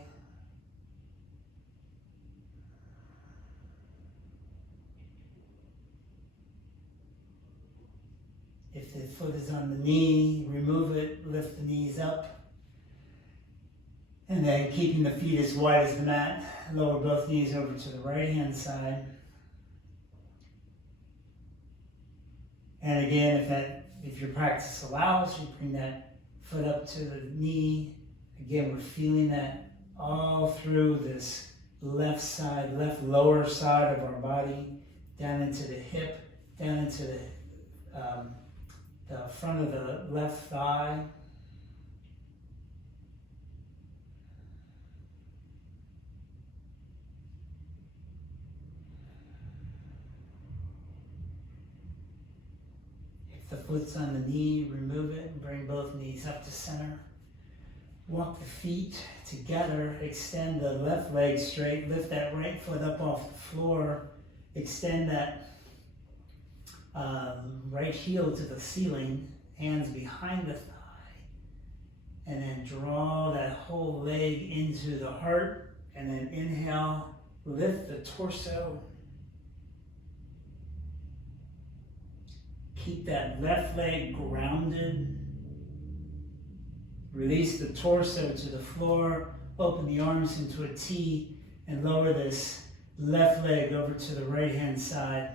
If the foot is on the knee, remove it, lift the knees up. And then keeping the feet as wide as the mat, lower both knees over to the right hand side. And again, if your practice allows, you bring that foot up to the knee. Again, we're feeling that all through this left side, left lower side of our body, down into the hip, down into the front of the left thigh. The foot's on the knee, remove it, and bring both knees up to center. Walk the feet together, extend the left leg straight, lift that right foot up off the floor, extend that right heel to the ceiling, hands behind the thigh, and then draw that whole leg into the heart, and then inhale, lift the torso. Keep that left leg grounded. Release the torso to the floor. Open the arms into a T and lower this left leg over to the right hand side.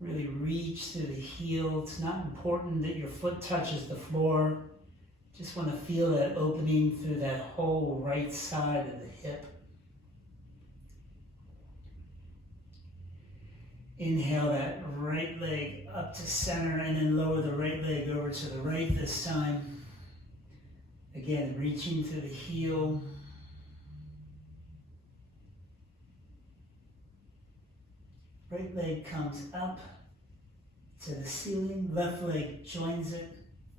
Really reach through the heel. It's not important that your foot touches the floor. Just want to feel that opening through that whole right side of the hip. Inhale that right leg up to center and then lower the right leg over to the right this time. Again, reaching through the heel. Right leg comes up to the ceiling, left leg joins it,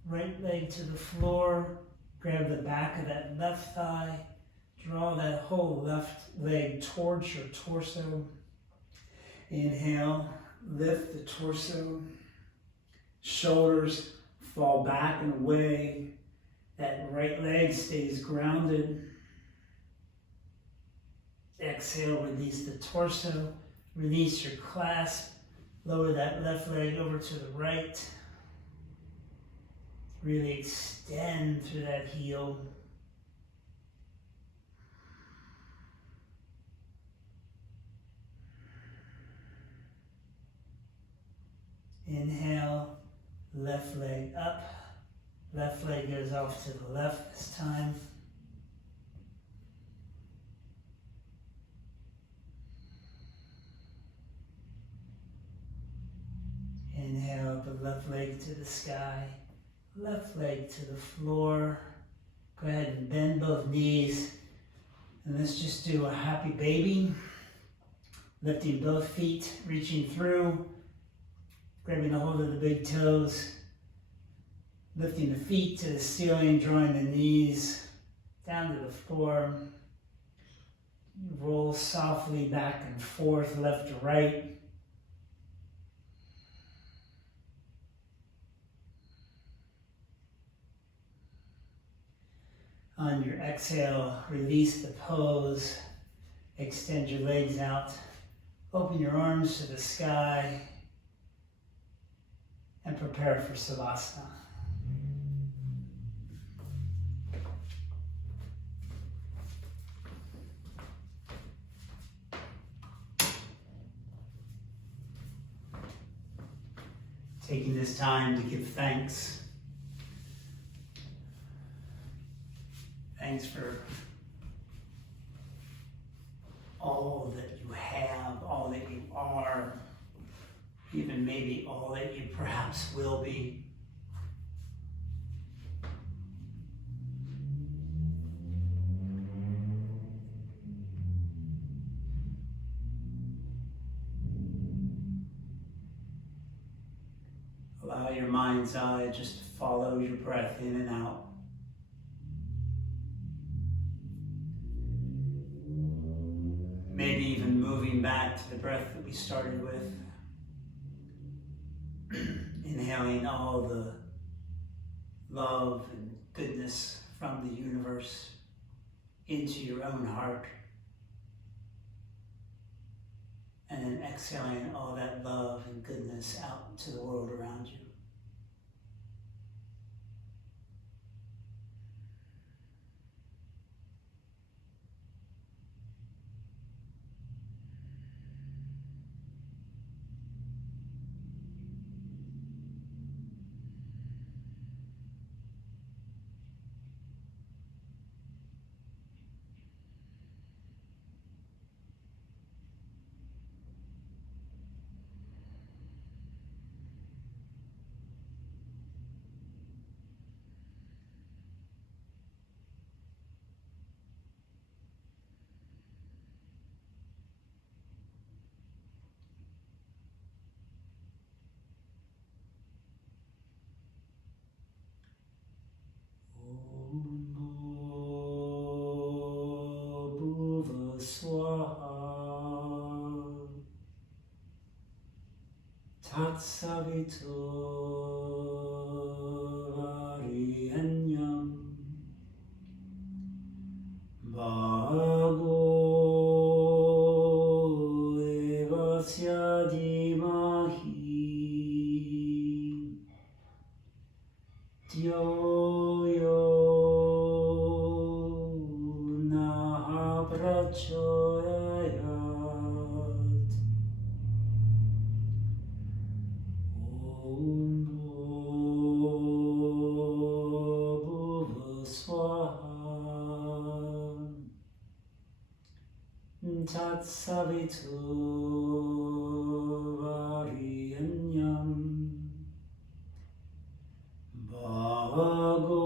right leg to the floor, grab the back of that left thigh, draw that whole left leg towards your torso. Inhale, lift the torso, shoulders fall back and away, that right leg stays grounded. Exhale, release the torso, release your clasp, lower that left leg over to the right. Really extend through that heel. Inhale, left leg up, left leg goes off to the left this time. Inhale, the left leg to the sky, left leg to the floor. Go ahead and bend both knees. And let's just do a happy baby. Lifting both feet, reaching through. Grabbing a hold of the big toes, lifting the feet to the ceiling, drawing the knees down to the floor. Roll softly back and forth, left to right. On your exhale, release the pose, extend your legs out, open your arms to the sky, and prepare for Savasana. Taking this time to give thanks. Thanks for all that you have, all that you are, even maybe all that you perhaps will be. Allow your mind's eye just to follow your breath in and out. Maybe even moving back to the breath that we started with. Inhaling all the love and goodness from the universe into your own heart. And then exhaling all that love and goodness out to the world around you. Tatsaviturvarenyam Bhargo devasya dhimahi Dhyo yo naha prachodayat Om Bhuvasvaha Tatsaviturvarenyam Bhargo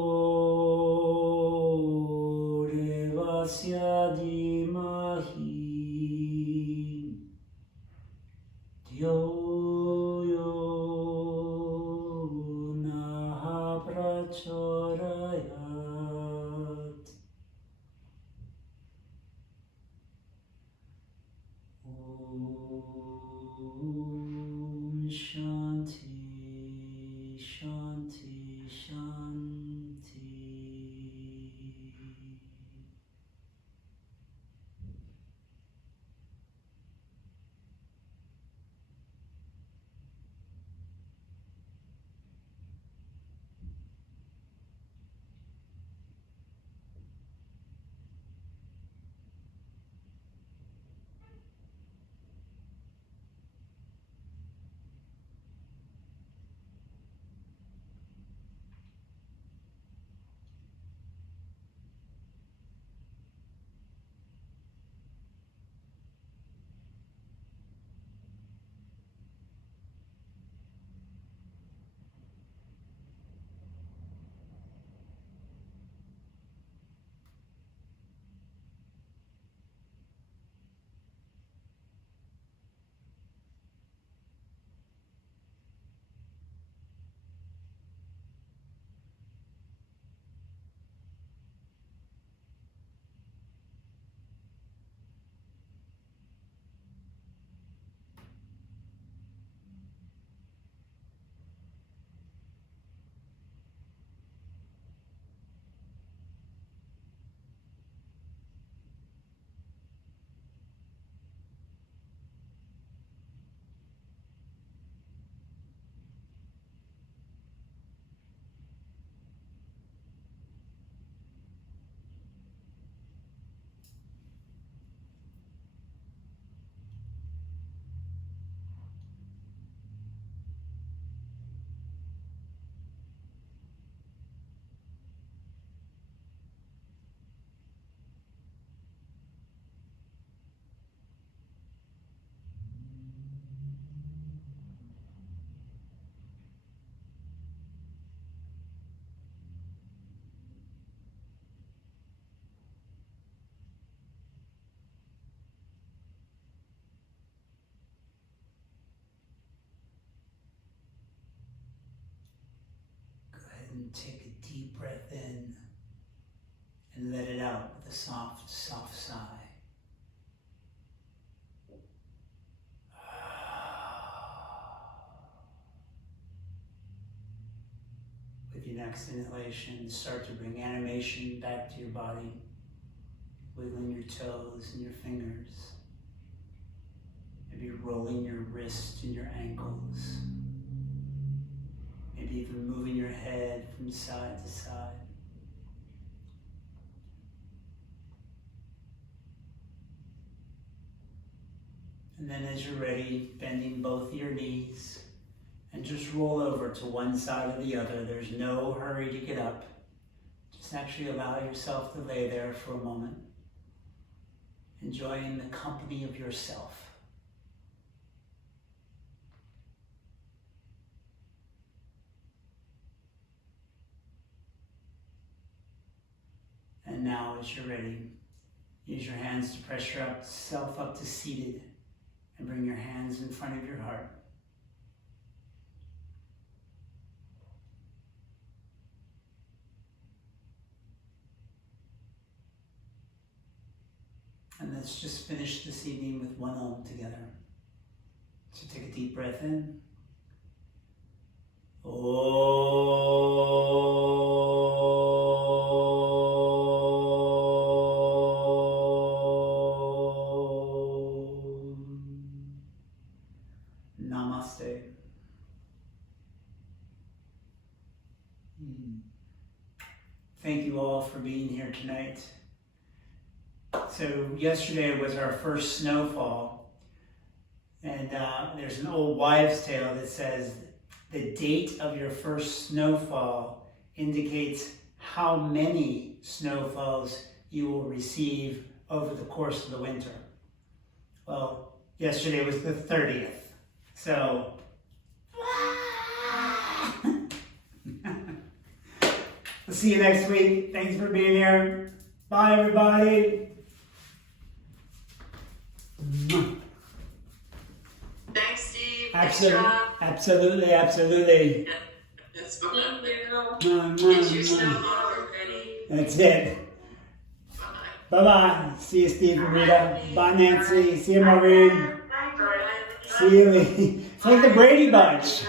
devasya dhimahi Dhyo yo naha prachodayat Om Shanti Shanti Shanti And take a deep breath in and let it out with a soft, soft sigh. With your next inhalation, start to bring animation back to your body, wiggling your toes and your fingers, maybe rolling your wrists and your ankles. Maybe even moving your head from side to side. And then as you're ready, bending both your knees and just roll over to one side or the other. There's no hurry to get up. Just actually allow yourself to lay there for a moment, enjoying the company of yourself. And now, as you're ready, use your hands to press yourself up to seated and bring your hands in front of your heart. And let's just finish this evening with one Om together. So take a deep breath in Namaste. Thank you all for being here tonight. So yesterday was our first snowfall, and there's an old wives' tale that says the date of your first snowfall indicates how many snowfalls you will receive over the course of the winter. Well, yesterday was the 30th, so we'll see you next week. Thanks for being here. Bye, everybody. Thanks, Steve. Absolutely. That's fun. Thank you. Get Get your snowball ready. That's it. Bye. Bye-bye. See you, Steve and Rita. Bye, Nancy. See you, Maureen. Bye. See you, Lee. It's like the Brady Bunch.